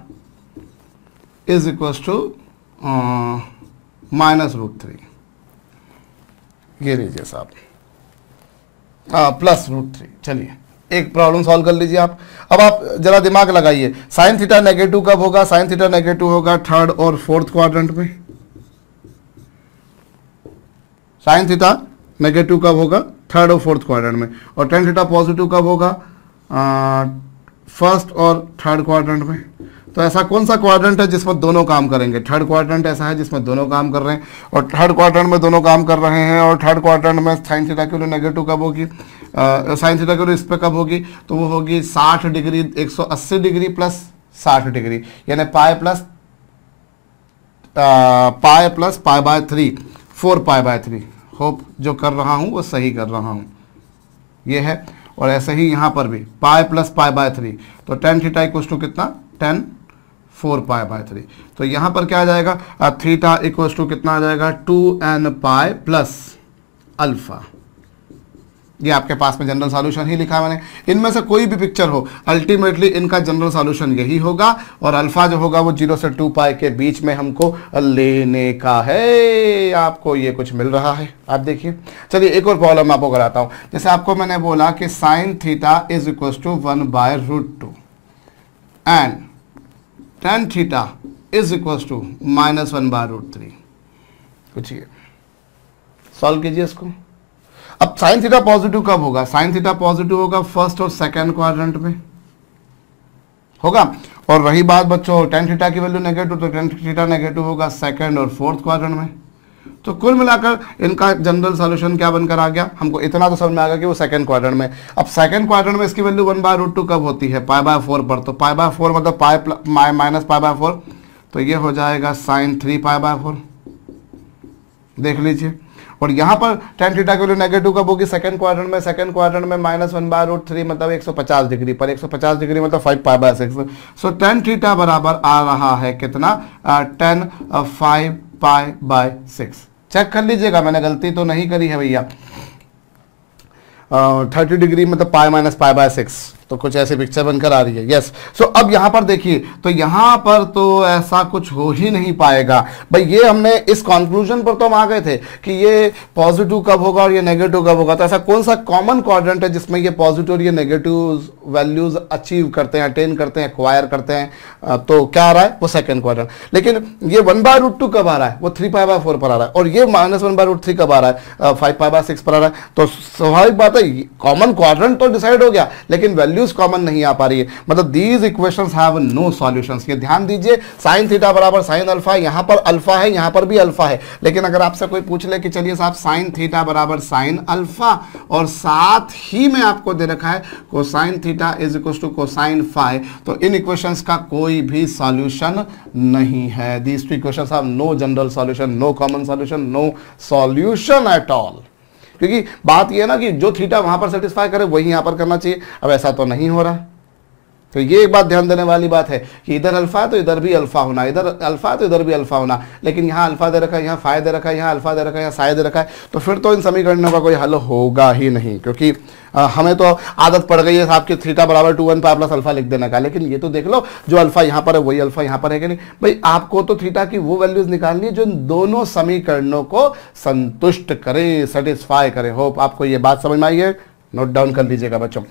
is equal to -√3, ये लीजिए साहब, +√3। चलिए एक प्रॉब्लम सॉल्व कर लीजिए आप। अब आप जरा दिमाग लगाइए, साइन थीटा नेगेटिव कब होगा? साइन थीटा नेगेटिव होगा थर्ड और फोर्थ क्वाड्रेंट में। साइन थीटा नेगेटिव कब होगा? थर्ड और फोर्थ क्वाड्रेंट में। और टेन थीटा पॉजिटिव कब होगा? फर्स्ट और थर्ड क्वाड्रेंट में। तो ऐसा कौन सा क्वाड्रेंट है जिसमें दोनों काम करेंगे? थर्ड क्वाड्रेंट ऐसा है जिसमें दोनों काम कर रहे हैं, और थर्ड क्वाड्रेंट में दोनों काम कर रहे हैं। और थर्ड क्वाड्रेंट में साइन थीटा की वैल्यू नेगेटिव कब होगी? साइन थीटा की वैल्यू इस पर कब होगी? तो वो होगी 60 डिग्री, 180 डिग्री प्लस 60 डिग्री, यानी पाई प्लस पाई/3, 4π/3। होप जो कर रहा हूँ वो सही कर रहा हूँ, ये है। और ऐसे ही यहाँ पर भी पाई प्लस पाई/3, तो tan थीटा इक्वल टू कितना? tan 4π/3। तो यहाँ पर क्या आ जाएगा? थीटा इक्वल टू कितना आ जाएगा? 2n pi plus alpha. ये आपके पास में जनरल सॉल्यूशन ही लिखा है मैंने। इनमें से कोई भी पिक्चर हो, अल्टीमेटली इनका जनरल सॉल्यूशन यही होगा। और अल्फा जो होगा वो 0 से 2 पाई के बीच में हमको लेने का है। आपको ये कुछ मिल रहा है, आप देखिए। चलिए एक और प्रॉब्लम आपको कराता हूं। जैसे आपको मैंने बोला कि sine theta is equal to 1/√2 and tan theta is equal to -1/√3। पूछिए, सॉल्व कीजिए इसको। अब साइन थीटा पॉजिटिव कब होगा? साइन थीटा पॉजिटिव होगा फर्स्ट और सेकंड क्वाड्रेंट में होगा। और रही बात बच्चों tan थीटा की वैल्यू नेगेटिव, तो tan थीटा नेगेटिव होगा सेकंड और फोर्थ क्वाड्रेंट में। तो कुल मिलाकर इनका जनरल सॉल्यूशन क्या बनकर आ गया? हमको इतना तो समझ में आ गया कि वो सेकंड क्वाड्रेंट में। अब सेकंड क्वाड्रेंट में इसकी वैल्यू 1/√2 कब होती है? पाई/4 पर। तो पाई/4 मतलब पाई माइनस पाई/4, तो ये हो जाएगा sin 3π/4। देख लीजिए। और यहाँ पर tan थीटा की वैल्यू नेगेटिव कब होगी? सेकंड क्वाड्रेंट में। सेकंड क्वाड्रेंट में -1/√3 मतलब 150 डिग्री पर, 150 डिग्री मतलब 5π/6। सो tan थीटा बराबर आ रहा है कितना? tan 5π/6। चेक कर लीजिएगा, मैंने गलती तो नहीं करी है भैया। 30 डिग्री मतलब पाई माइनस पाई/6, तो कुछ ऐसी पिक्चर बनकर आ रही है। यस। सो अब यहां पर देखिए, तो यहां पर तो ऐसा कुछ हो ही नहीं पाएगा भाई। ये हमने इस कंक्लूजन पर तो हम आ गए थे कि ये पॉजिटिव कब होगा और ये नेगेटिव कब होगा। तो ऐसा कौन सा कॉमन क्वाड्रेंट है जिसमें ये पॉजिटिव और ये नेगेटिव वैल्यूज अचीव करते हैं, अटेन करते हैं, एक्वायर करते हैं? तो क्या आ रहा है? वो सेकंड क्वाड्रेंट। लेकिन ये 1/√2 कब आ रहा है? वो 3π/4 पर आ रहा है। और ये -1/√3 कब आ रहा है? 5π/6 पर आ रहा है। तो स्वाभाविक बात है कॉमन क्वाड्रेंट तो डिसाइड हो गया, लेकिन वैल्यूज कॉमन नहीं आ पा रही है। मतलब these equations have no solutions. ये ध्यान दीजिए, साइन थीटा बराबर साइन अल्फा, यहां पर अल्फा है, यहां पर भी अल्फा है। लेकिन अगर आपसे कोई पूछ ले कि चलिए साहब साइन थीटा बराबर साइन अल्फा, और साथ ही में आपको दे रखा है cosine theta is equal to cosine phi, तो इन इक्वेशंस का कोई भी सॉल्यूशन नहीं है। These two equations have no general solution, no common solution, no solution at all. क्योंकि बात यह है ना कि जो थीटा वहां पर सेटिस्फाई करे वही यहां पर करना चाहिए। अब ऐसा तो नहीं हो रहा। तो ये एक बात ध्यान देने वाली बात है कि इधर अल्फा है तो इधर भी अल्फा होना, इधर अल्फा है तो इधर भी अल्फा होना। लेकिन यहाँ अल्फा दे रखा है, यहाँ फाई दे रखा है, यहाँ अल्फा दे रखा है, यहाँ साई दे रखा है। तो फिर तो इन समीकरणों का कोई हल होगा ही नहीं, क्योंकि हमें तो आदत पड़ गई है साहब कि थीटा बराबर 2n पाई प्लस अल्फा लिख देने का। लेकिन ये तो देख लो, जो अल्फा यहाँ पर है वही अल्फा यहाँ पर है कि नहीं भाई। आपको तो थीटा की वो वैल्यूज निकालनी है जो इन दोनों समीकरणों को संतुष्ट करे, सेटिस्फाई करे। होप आपको ये बात समझ में आई है। नोट डाउन कर लीजिएगा बच्चों।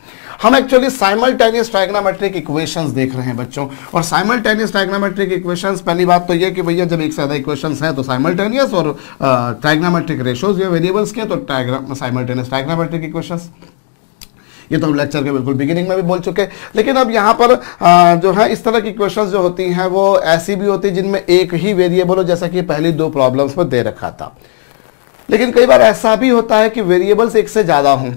हम एक्चुअली साइमल्टेनियस ट्राइग्नोमेट्रिक इक्वेशंस देख रहे हैं बच्चों। और साइमल्टेनियस ट्राइग्नोमेट्रिक इक्वेशंस, पहली बात तो ये कि भैया जब एक से ज्यादा इक्वेशंस हैं तो साइमल्टेनियस, और ट्राइग्नोमेट्रिक रेशियोज या वेरिएबल्स के तो साइमल्टेनियस ट्राइग्नोमेट्रिक इक्वेशंस। ये तो हम लेक्चर के बिल्कुल बिगिनिंग में भी बोल चुके। लेकिन अब यहाँ पर जो है इस तरह की क्वेश्चंस जो होती हैं वो ऐसी भी होती है जिनमें एक ही वेरिएबल हो, जैसा कि पहली दो प्रॉब्लम्स में दे रखा था। लेकिन कई बार ऐसा भी होता है कि वेरिएबल्स एक से ज्यादा हों।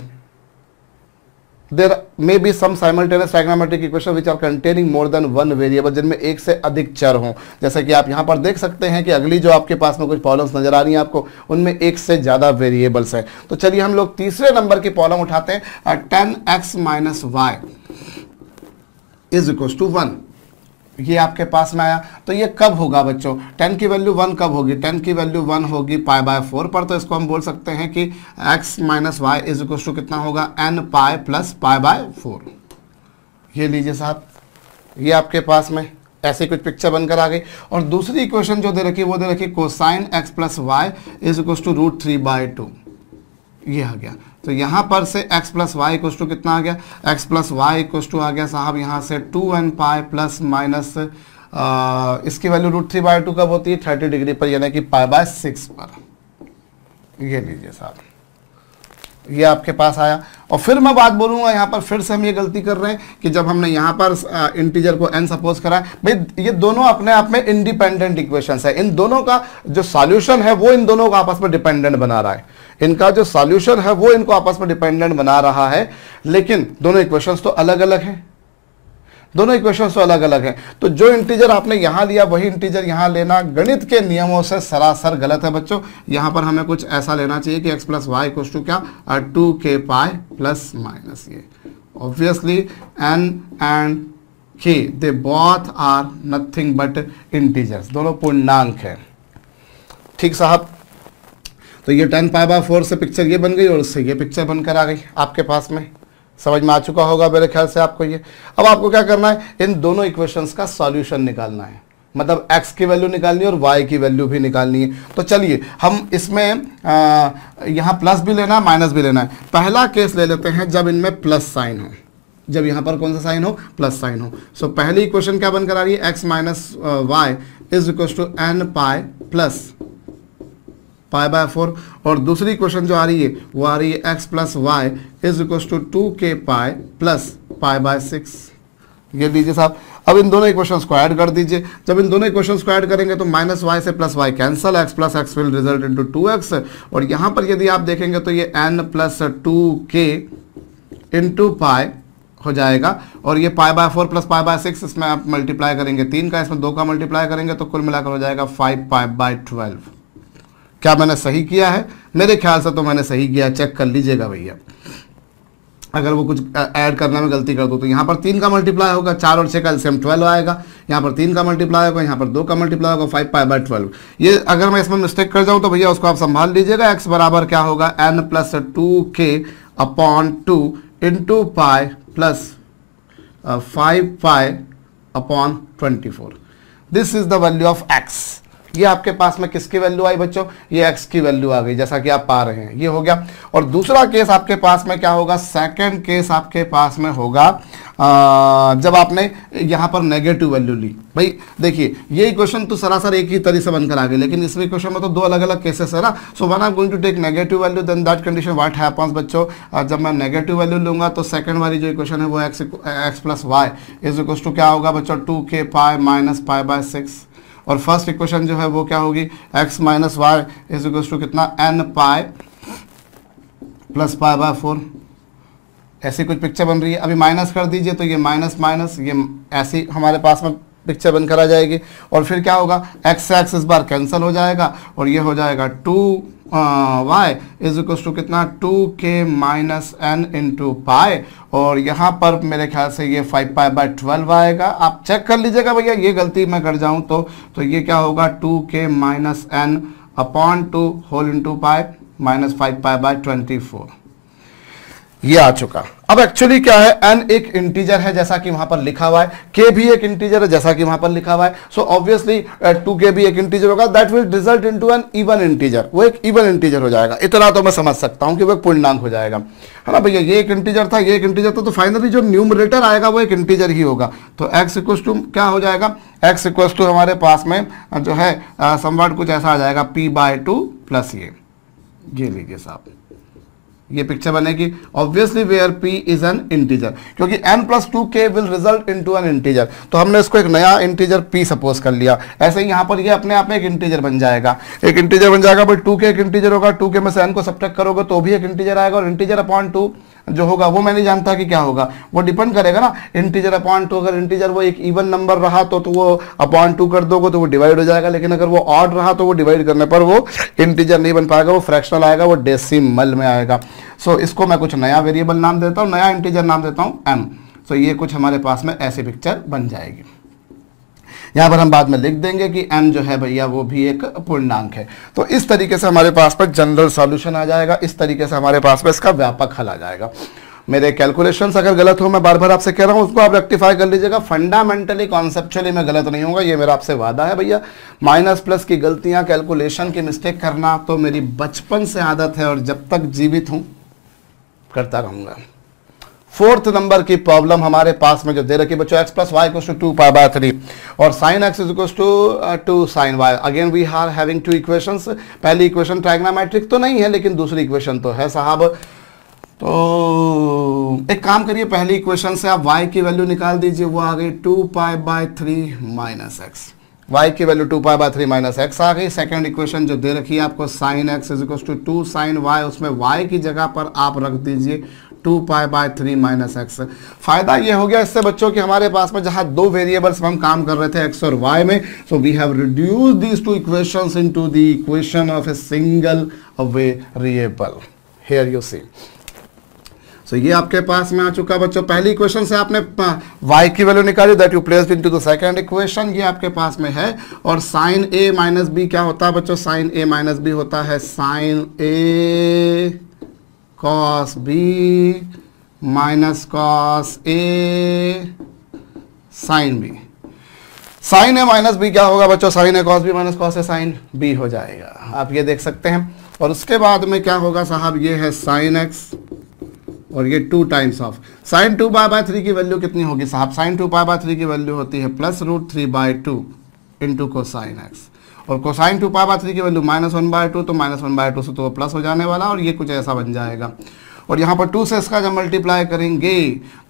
May be some simultaneous trigonometric equation which are containing more than one variable, जिनमें एक से अधिक चर हों। जैसे कि आप यहाँ पर देख सकते हैं कि अगली जो आपके पास में कुछ प्रॉब्लम्स नजर आ रही हैं आपको, उनमें एक से ज्यादा वेरिएबल्स हैं। तो चलिए हम लोग तीसरे नंबर की प्रॉब्लम उठाते हैं। 10x minus Y is equal to 1, ये आपके पास में आया। तो ये कब होगा बच्चों? 10 की वैल्यू 1 कब होगी? 10 की वैल्यू 1 होगी पाई बाय 4 पर। तो इसको हम बोल सकते हैं कि x minus Y is equal to कितना होगा? n pi plus pi by 4। ये लीजिए साहब, ये आपके पास में ऐसे कुछ पिक्चर बनकर आ गई। और दूसरी इक्वेशन जो दे रखी वो दे रखी cosine x plus Y is equal to root 3/2, ये आ गया। तो यहाँ पर से x plus Y equal to कितना आ गया? x plus Y equal to आ गया साहब यहाँ से 2n पाई प्लस माइनस इसकी वैल्यू रूट 3/2 कब होती है? 30 डिग्री पर, यानी कि पाई बाय 6 पर। ये लीजिए साहब, ये आपके पास आया। और फिर मैं बात बोलूंगा, यहाँ पर फिर से हम ये गलती कर रहे हैं कि जब हमने यहाँ पर इंटीजर को n सपोज करा, भाई ये दोनों अपने आप में इंडिपेंडेंट इक्वेशंस है। इन दोनों का जो सॉल्यूशन है वो इन दोनों को आपस में डिपेंडेंट बना रहा है। इनका जो सॉल्यूशन है वो इनको आपस में डिपेंडेंट बना रहा है, लेकिन दोनों इक्वेशंस तो अलग अलग हैं। दोनों इक्वेशंस तो अलग अलग हैं। तो जो इंटीजर आपने यहां लिया वही इंटीजर यहां लेना गणित के नियमों से सरासर गलत है बच्चों। यहां पर हमें कुछ ऐसा लेना चाहिए कि x plus Y equal to क्या? 2k पाई प्लस माइनस ये। Obviously n and k they both are nothing but integers, दोनों पूर्णांक है। ठीक साहब, तो ये 10 पाई बाय 4 से पिक्चर ये बन गई और उससे ये पिक्चर बनकर आ गई आपके पास में। समझ में आ चुका होगा मेरे ख्याल से आपको ये। अब आपको क्या करना है? इन दोनों इक्वेशंस का सॉल्यूशन निकालना है, मतलब x की वैल्यू निकालनी है और y की वैल्यू भी निकालनी है। तो चलिए हम इसमें यहाँ प्लस भी लेना है माइनस भी लेना है। पहला केस ले लेते हैं जब इनमें प्लस साइन हो, जब यहाँ पर कौन सा साइन हो? प्लस साइन हो। सो पहली इक्वेशन क्या बनकर आ रही है? x minus Y is equal to n pi plus pi by 4। और दूसरी इक्वेशन जो आ रही है वो आ रही है x plus Y is equal to 2k pi plus pi by 6। ये लीजिए साहब, अब इन दोनों इक्वेशंस को ऐड कर दीजिए। जब इन दोनों इक्वेशंस को ऐड करेंगे तो माइनस वाई से plus Y cancel, x plus X will result into 2x। और यहाँ पर यदि आप देखेंगे तो ये n plus 2k into pi हो जाएगा। और ये पाई बाय 4 प्लस पाई बाय 6, इसमें आप मल्टीप्लाई करेंगे 3 का, इसमें 2 का मल्टीप्लाई करेंगे तो कुल मिलाकर हो जाएगा 5 पाई बाय 12। क्या मैंने सही किया है? मेरे ख्याल से तो मैंने सही किया, चेक कर लीजिएगा भैया। अगर वो कुछ ऐड करने में गलती कर दो तो यहाँ पर 3 का मल्टीप्लाई होगा, 4 और 6 का एलसीएम 12 आएगा। यहाँ पर 3 का मल्टीप्लाई होगा, यहाँ पर 2 का मल्टीप्लाई होगा, 5 पाई बाय 12। ये अगर मैं इसमें मिस्टेक कर जाऊँ तो भैया उसको आप संभाल लीजिएगा। x बराबर क्या होगा? n plus 2k upon 2 into pi plus 5 pi upon 24। This is the value of x। ये आपके पास में किसकी वैल्यू आई बच्चों? ये x की वैल्यू आ गई, जैसा कि आप पा रहे हैं। ये हो गया। और दूसरा केस आपके पास में क्या होगा? सेकंड केस आपके पास में होगा जब आपने यहाँ पर नेगेटिव वैल्यू ली। भाई देखिए, ये इक्वेशन तो सरासर एक ही तरीके से बनकर आ गई, लेकिन इस इक्वेशन में तो दो अलग अलग केसेस है ना। So when I am going to take negative value then that condition what happens बच्चों, जब मैं नेगेटिव वैल्यू लूंगा तो सेकंड वाली जो इक्वेशन है वो x plus Y is equal to क्या होगा बच्चों? 2k pi minus pi by 6। और फर्स्ट इक्वेशन जो है वो क्या होगी? x minus Y is equal to कितना? n pi plus pi by 4। ऐसी कुछ पिक्चर बन रही है। अभी माइनस कर दीजिए तो ये माइनस माइनस ये ऐसी हमारे पास में पिक्चर बनकर आ जाएगी। और फिर क्या होगा? x से x इस बार कैंसिल हो जाएगा और ये हो जाएगा 2y इज इक्वल टू कितना? 2k minus n into pi. और यहाँ पर मेरे ख्याल से ये 5 पाई बाय 12 आएगा। आप चेक कर लीजिएगा भैया, ये गलती मैं कर जाऊँ तो ये क्या होगा? 2k minus n upon 2 whole into pi minus 5 pi by 24। ये आ चुका। अब एक्चुअली क्या है? n एक इंटीजर है जैसा कि वहां पर लिखा हुआ है, k भी एक इंटीजर है जैसा कि वहां पर लिखा हुआ है। सो ऑब्वियसली 2k भी एक इंटीजर होगा, that will result into an even integer. वो एक इवन इंटीजर हो जाएगा। इतना तो मैं समझ सकता हूं कि वो एक पूर्णांक हो जाएगा, है ना भैया। ये एक इंटीजर था, ये एक इंटीजर था, तो फाइनली जो न्यूमरेटर आएगा वो एक इंटीजर ही होगा। तो x इक्वल टू क्या हो जाएगा? x इक्वल टू हमारे पास में जो है समवाट कुछ ऐसा आ जाएगा p बाय 2 प्लस ये लीजिए साहब, ये पिक्चर बनेगी obviously where p is an integer, क्योंकि n plus 2k will result into an integer. तो हमने इसको एक नया इंटीजर p सपोज कर लिया। ऐसे ही यहाँ पर ये अपने आप में एक इंटीजर बन जाएगा, एक इंटीजर बन जाएगा भाई। 2k एक इंटीजर होगा, 2k में से n को सब्ट्रैक्ट करोगे तो भी एक इंटीजर आएगा, और इंटीजर अपॉन 2 जो होगा वो मैं नहीं जानता कि क्या होगा, वो डिपेंड करेगा ना इंटीजर अपॉन 2। अगर इंटीजर वो एक इवन नंबर रहा तो वो अपॉन 2 कर दोगे तो वो डिवाइड हो जाएगा, लेकिन अगर वो ऑड रहा तो वो डिवाइड करने पर वो इंटीजर नहीं बन पाएगा, वो फ्रैक्शनल आएगा, वो डेसिमल में आएगा। सो इसको मैं कुछ नया वेरिएबल नाम देता हूँ, नया इंटीजर नाम देता हूँ m। सो ये कुछ हमारे पास में ऐसी पिक्चर बन जाएगी। यहाँ पर हम बाद में लिख देंगे कि m जो है भैया वो भी एक पूर्णांक है। तो इस तरीके से हमारे पास में जनरल सॉल्यूशन आ जाएगा, इस तरीके से हमारे पास में इसका व्यापक हल आ जाएगा। मेरे कैलकुलेशंस अगर गलत हो, मैं बार बार आपसे कह रहा हूँ, उसको आप रेक्टिफाई कर लीजिएगा। फंडामेंटली कॉन्सेप्चुअली मैं गलत नहीं होगा, ये मेरा आपसे वादा है भैया। माइनस प्लस की गलतियाँ, कैलकुलेशन की मिस्टेक करना तो मेरी बचपन से आदत है और जब तक जीवित हूँ करता रहूँगा। 4th नंबर की प्रॉब्लम हमारे पास में जो दे रखी बच्चों, x plus y equals to 2π/3 और sine x is equals to 2 sine y। Again we are having 2 equations. पहली इक्वेशन ट्राइग्नोमेट्रिक तो नहीं है, लेकिन दूसरी इक्वेशन तो है साहब। तो एक काम करिए, पहली इक्वेशन से आप y की वैल्यू निकाल दीजिए, वो आ गई 2π/3 माइनस एक्स। y की वैल्यू 2π/3 माइनस एक्स आ गई। सेकंड इक्वेशन जो दे रखी है आपको, sine x is equals to 2 sine y, उसमें y की जगह पर आप रख दीजिए 2π/3 माइनस एक्स। फायदा ये हो गया इससे बच्चों कि हमारे पास में जहां दो वेरिएबल्स हम काम कर रहे थे x और y में, so we have reduced these two equations into the equation of a single variable. Here you see. सो ये आपके पास में आ चुका बच्चों। पहली इक्वेशन से आपने y की वैल्यू निकाली, that you placed into the second equation, ये आपके पास में है। और साइन a माइनस बी क्या होता है बच्चों, साइन a माइनस बी होता है sine a cos b minus cos a sine b। Sine a minus B क्या होगा बच्चों, sine a cos b minus cos a sine b हो जाएगा, आप ये देख सकते हैं। और उसके बाद में क्या होगा साहब, ये है साइन x और ये 2 टाइम्स ऑफ साइन 2π/3 की वैल्यू कितनी होगी साहब, साइन 2π/3 की वैल्यू होती है +√3/2 इंटू कोसाइन एक्स। और कोसाइन 2π/3 की वैल्यू -1/2, तो -1/2 से तो वो प्लस हो जाने वाला और ये कुछ ऐसा बन जाएगा। और यहाँ पर 2 से इसका जब मल्टीप्लाई करेंगे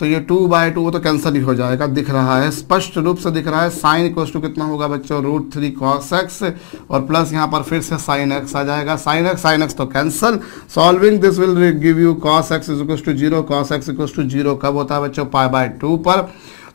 तो ये 2/2 वो तो कैंसिल ही हो जाएगा, दिख रहा है, स्पष्ट रूप से दिख रहा है। साइन इक्वल टू कितना होगा बच्चों, √3 cos x और प्लस यहाँ पर फिर से साइन x आ जाएगा। साइन x तो cancel. Solving this will give you cos x is equal to 0। cos x equal to 0 कब होता है बच्चों, π/2 पर।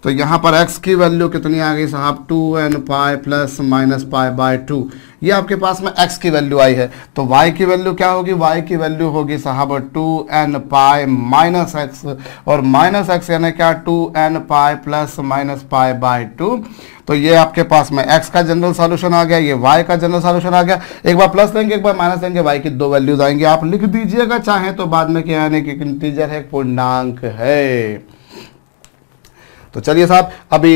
तो यहाँ पर x की वैल्यू कितनी आ गई साहब, 2nπ प्लस माइनस π/2। ये आपके पास में x की वैल्यू आई है। तो y की वैल्यू क्या होगी, y की वैल्यू होगी साहब 2nπ माइनस एक्स, और माइनस एक्स यानी क्या, 2nπ प्लस माइनस π/2। तो ये आपके पास में x का जनरल सॉल्यूशन आ गया, ये y का जनरल सॉल्यूशन आ गया। एक बार प्लस देंगे, एक बार माइनस देंगे, y की दो वैल्यूज आएंगे। आप लिख दीजिएगा चाहे तो बाद में, क्या यानी कि इंटीजर है, पूर्णांक है। तो चलिए साहब, अभी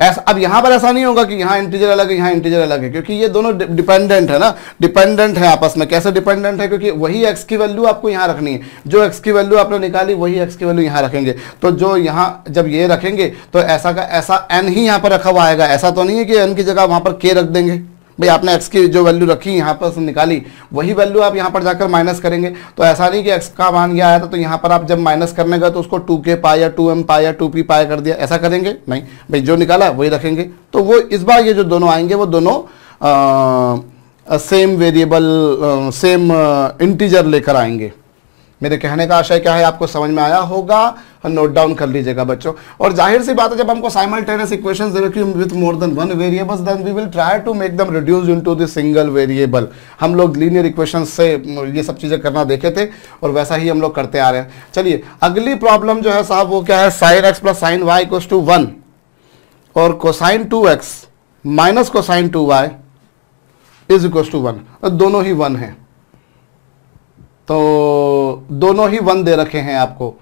ऐसा, अब यहाँ पर ऐसा नहीं होगा कि यहाँ इंटीजर अलग है, यहाँ इंटीजर अलग है, क्योंकि ये दोनों डिपेंडेंट है ना, डिपेंडेंट है आपस में। कैसे डिपेंडेंट है, क्योंकि वही x की वैल्यू आपको यहाँ रखनी है, जो x की वैल्यू आपने निकाली वही x की वैल्यू यहाँ रखेंगे। तो जो यहाँ जब ये रखेंगे तो ऐसा का ऐसा n ही यहाँ पर रखा हुआ आएगा। ऐसा तो नहीं है कि n की जगह वहाँ पर k रख देंगे। भाई आपने x की जो वैल्यू रखी यहाँ पर निकाली वही वैल्यू आप यहाँ पर जाकर माइनस करेंगे। तो ऐसा नहीं कि x का मान गया आया था तो यहाँ पर आप जब माइनस करने गए तो उसको 2k पाई या 2m पाई या 2p पाई कर दिया, ऐसा करेंगे नहीं। भाई जो निकाला वही रखेंगे। तो वो इस बार ये जो दोनों आएंगे वो दोनों सेम वेरिएबल सेम इंटीजर लेकर आएंगे। मेरे कहने का आशय क्या है, आपको समझ में आया होगा, नोट डाउन कर लीजिएगा बच्चों। और जाहिर सी बात है, जब हमको साइमल्टेनियस इक्वेशंस दे रखी with more than one variables, then we will try to make them reduce into the single variable. हम लोग लीनियर इक्वेशंस से ये सब चीजें करना देखे थे और वैसा ही हम लोग करते आ रहे हैं। चलिए अगली प्रॉब्लम जो है साहब वो क्या है, sine X plus sine Y equals to 1 और cosine 2x minus cosine 2y is equals to 1। दोनों ही 1 है, तो दोनों ही 1 दे रखे हैं आपको।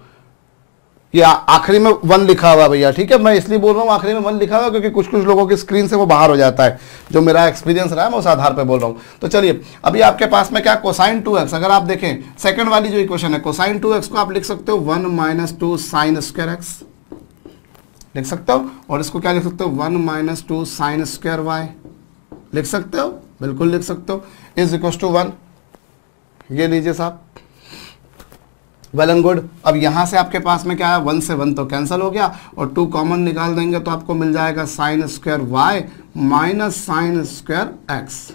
ये आखिरी में 1 लिखा हुआ भैया, ठीक है। मैं इसलिए बोल रहा हूँ आखिरी में 1 लिखा हुआ क्योंकि कुछ कुछ लोगों की स्क्रीन से वो बाहर हो जाता है। जो मेरा एक्सपीरियंस रहा है मैं उस आधार पर बोल रहा हूँ। तो चलिए अभी आपके पास में क्या, कोसाइन 2x, अगर आप देखें सेकंड वाली जो इक्वेशन है, कोसाइन 2x को आप लिख सकते हो 1 माइनस 2 साइन स्क्वायर x लिख सकते हो, और इसको क्या लिख सकते हो, 1 माइनस 2 साइन स्क्वायर y लिख सकते हो, बिल्कुल लिख सकते हो, इज इक्वल टू 1। ये लीजिए साहब, वेल एंड गुड। अब यहाँ से आपके पास में क्या है, 1 से 1 तो कैंसिल हो गया और 2 कॉमन निकाल देंगे तो आपको मिल जाएगा sine square Y minus sine square X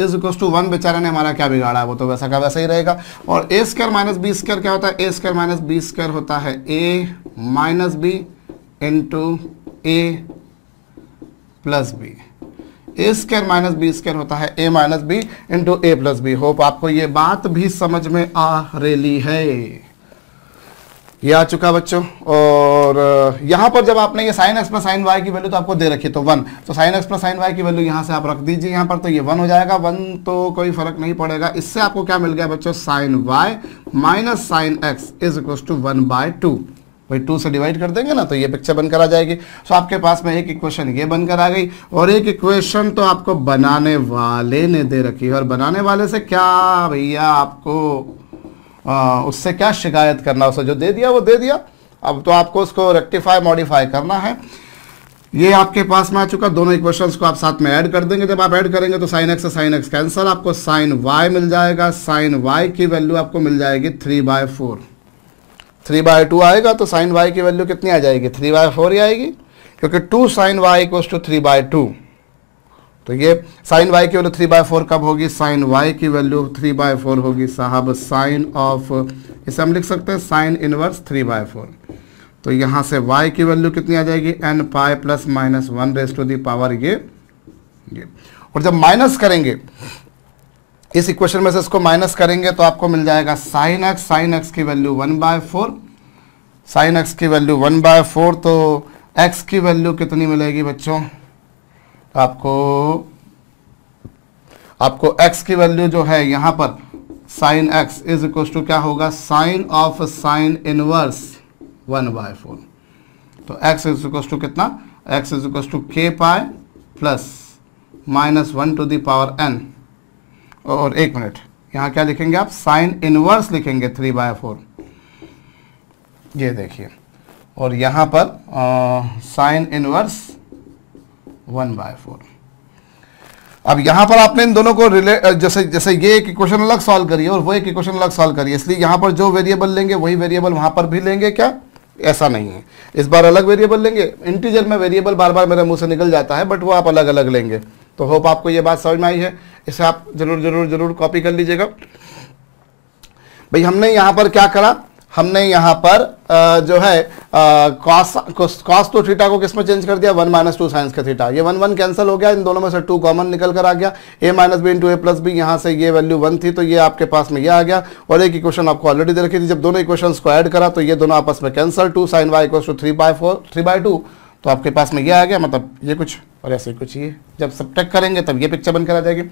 is equal to 1। बेचारे ने हमारा क्या बिगाड़ा है, वो तो वैसा का वैसा ही रहेगा। और ए स्क्वायर माइनस बी स्क्वायर क्या होता है, ए स्क्वायर माइनस बी स्क्वायर होता है ए minus B into A plus B. A square minus B square होता है ए minus B into A plus B. Hope आपको ये बात भी समझ में आ रही है। ये आ चुका बच्चों। और यहाँ पर जब आपने ये sine X plus sine Y की वैल्यू तो आपको दे रखी तो 1, तो sine X plus sine Y की वैल्यू यहाँ से आप रख दीजिए यहाँ पर, तो ये 1 हो जाएगा। 1 तो कोई फर्क नहीं पड़ेगा। इससे आपको क्या मिल गया बच्चों, sine Y minus sine X is equal to 1/2। भाई 2 से डिवाइड कर देंगे ना तो ये पिक्चर बनकर आ जाएगी। सो आपके पास में एक इक्वेशन ये बनकर आ गई और एक इक्वेशन तो आपको बनाने वाले ने दे रखी है। और बनाने वाले से क्या भैया आपको उससे क्या शिकायत करना, उसे जो दे दिया वो दे दिया। अब तो आपको उसको रेक्टिफाई मॉडिफाई करना है। ये आपके पास में आ चुका। दोनों इक्वेशंस को आप साथ में ऐड कर देंगे। जब आप ऐड करेंगे तो साइन एक्स से साइन एक्स कैंसिल, आपको साइन वाई मिल जाएगा। साइन वाई की वैल्यू आपको मिल जाएगी 3/4। 3/2 आएगा तो साइन वाई की वैल्यू कितनी आ जाएगी, 3/4 ही आएगी, क्योंकि 2 साइन वाई इक्वल्स टू 3/2। तो ये साइन वाई की वैल्यू 3/4 कब होगी, साइन वाई की वैल्यू 3/4 होगी साहब साइन ऑफ, इसे हम लिख सकते हैं साइन इनवर्स 3/4। तो यहाँ से y की वैल्यू कितनी आ जाएगी, n pi plus minus 1 raise to the power ये। और जब माइनस करेंगे इस इक्वेशन में से इसको माइनस करेंगे तो आपको मिल जाएगा साइन एक्स की वैल्यू 1/4, साइन एक्स की वैल्यू 1/4। तो x की वैल्यू कितनी मिलेगी बच्चों, आपको x की वैल्यू जो है यहाँ पर sine x is equal to क्या होगा, साइन ऑफ साइन इनवर्स 1/4। तो x इज इक्वल टू कितना, x is equal to k pi plus minus 1 to the power n। और एक मिनट, यहाँ क्या लिखेंगे आप, साइन इनवर्स लिखेंगे 3/4, ये देखिए। और यहाँ पर साइन इनवर्स 1/4। अब यहाँ पर आपने इन दोनों को जैसे ये एक इक्वेशन अलग सॉल्व करिए और वो एक इक्वेशन अलग सॉल्व करिए, इसलिए यहाँ पर जो वेरिएबल लेंगे वही वेरिएबल वहाँ पर भी लेंगे क्या, ऐसा नहीं है। इस बार अलग वेरिएबल लेंगे। इंटीजर में वेरिएबल बार बार मेरे मुंह से निकल जाता है, बट वो आप अलग अलग लेंगे। तो होप आपको ये बात समझ में आई है। इसे आप जरूर जरूर जरूर कॉपी कर लीजिएगा। भाई हमने यहाँ पर क्या करा, हमने यहाँ पर जो है कॉस टू थीटा को किसमें चेंज कर दिया, 1 माइनस 2 साइंस का थीटा। ये 1 1 कैंसिल हो गया, इन दोनों में से 2 कॉमन निकल कर आ गया। a minus B into A plus B, यहाँ से ये वैल्यू 1 थी तो ये आपके पास में ये आ गया। और एक इक्वेशन आपको ऑलरेडी दे रखी थी, जब दोनों इक्वेशंस को ऐड करा तो ये दोनों आपस में cancel, 2 sine Y equals to 3/2, तो आपके पास में ये आ गया, मतलब ये कुछ और ऐसे कुछ ये। जब सब्ट्रैक्ट करेंगे तब ये पिक्चर बनकर आ जाएगी।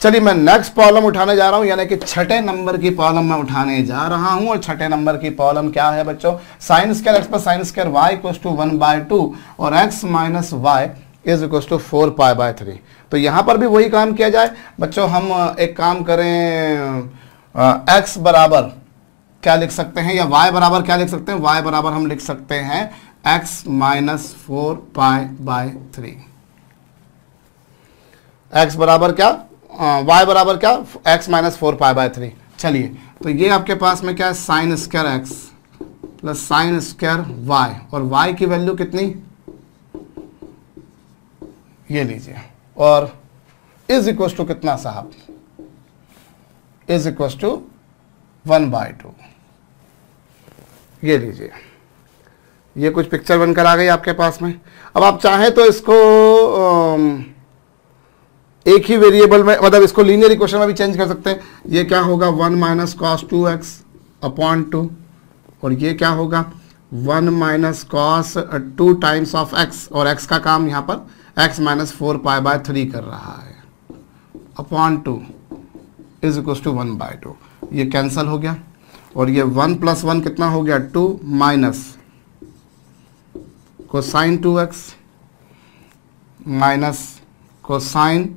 चलिए मैं नेक्स्ट प्रॉब्लम उठाने जा रहा हूं, यानी कि 6ठे नंबर की प्रॉब्लम मैं उठाने जा रहा हूं। और 6ठे नंबर की प्रॉब्लम क्या है बच्चों, sine square x plus sine square y equals to 1/2 और x minus Y is equals to 4π/3। तो यहां पर भी वही काम किया जाए बच्चों। हम एक काम करें, एक्स बराबर क्या लिख सकते हैं या वाई बराबर क्या लिख सकते हैं, वाई बराबर हम लिख सकते हैं एक्स माइनस 4π/3। एक्स बराबर क्या, y बराबर क्या, x माइनस 4π/3। चलिए तो ये आपके पास में क्या है, sine square x plus sine square y, और y की वैल्यू कितनी, ये लीजिए। और इज इक्वल टू कितना साहब, इज इक्वल टू 1/2, ये लीजिए। ये कुछ पिक्चर बनकर आ गई आपके पास में। अब आप चाहें तो इसको एक ही वेरिएबल में, मतलब इसको लीनियर इक्वेशन में भी चेंज कर सकते हैं। ये क्या होगा, 1 माइनस कॉस 2x अपॉन 2, और ये क्या होगा 1 minus cos 2 times of x, और x का काम यहाँ पर x माइनस 4π/3 कर रहा है, अपॉन 2 इज इक्वल टू 1/2। ये कैंसिल हो गया और ये 1 प्लस 1 कितना हो गया, 2 minus cosine 2x minus cosine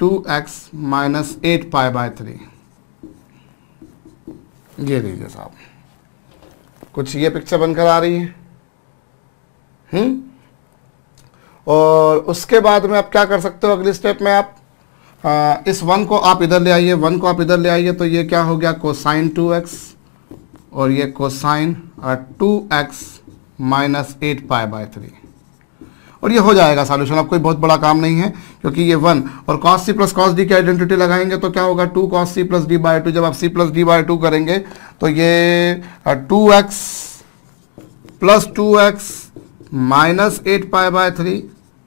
2x minus 8π/3। ये लीजिए साहब, कुछ ये पिक्चर बनकर आ रही है। और उसके बाद में आप क्या कर सकते हो, अगली स्टेप में आप इस 1 को आप इधर ले आइए, 1 को आप इधर ले आइए, तो ये क्या हो गया कोसाइन 2x और ये कोसाइन 2x माइनस 8π/3 और ये हो जाएगा सॉल्यूशन। अब कोई बहुत बड़ा काम नहीं है क्योंकि ये 1 और cos c plus cos d की आइडेंटिटी लगाएंगे तो क्या होगा 2 cos c प्लस d/2। जब आप c प्लस d/2 करेंगे तो ये 2x प्लस 2x माइनस 8π/3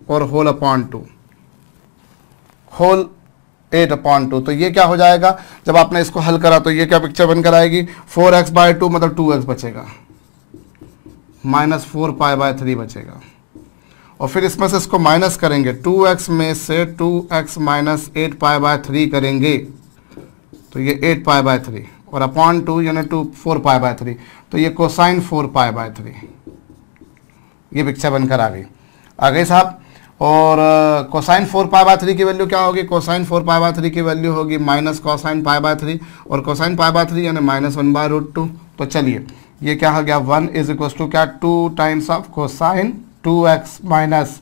और होल अपॉन 2 होल 8/2। तो ये क्या हो जाएगा जब आपने इसको हल करा तो ये क्या पिक्चर बनकर आएगी 4x/2 मतलब 2x बचेगा माइनस 4π/3 बचेगा और फिर इसमें से इसको माइनस करेंगे 2x में से 2x माइनस 8π/3 करेंगे तो ये 8π/3 और अपॉन 2 यानी 4π/3 तो ये कोसाइन 4π/3 ये पिक्चर बनकर आ गई साहब। और कोसाइन 4π/3 की वैल्यू क्या होगी, कोसाइन 4π/3 की वैल्यू होगी माइनस कोसाइन π/3 और कोसाइन π/3 यानी माइनस 1/√2। तो चलिए ये क्या हो गया 1 इज इक्वल टू क्या 2 times of cosine 2x minus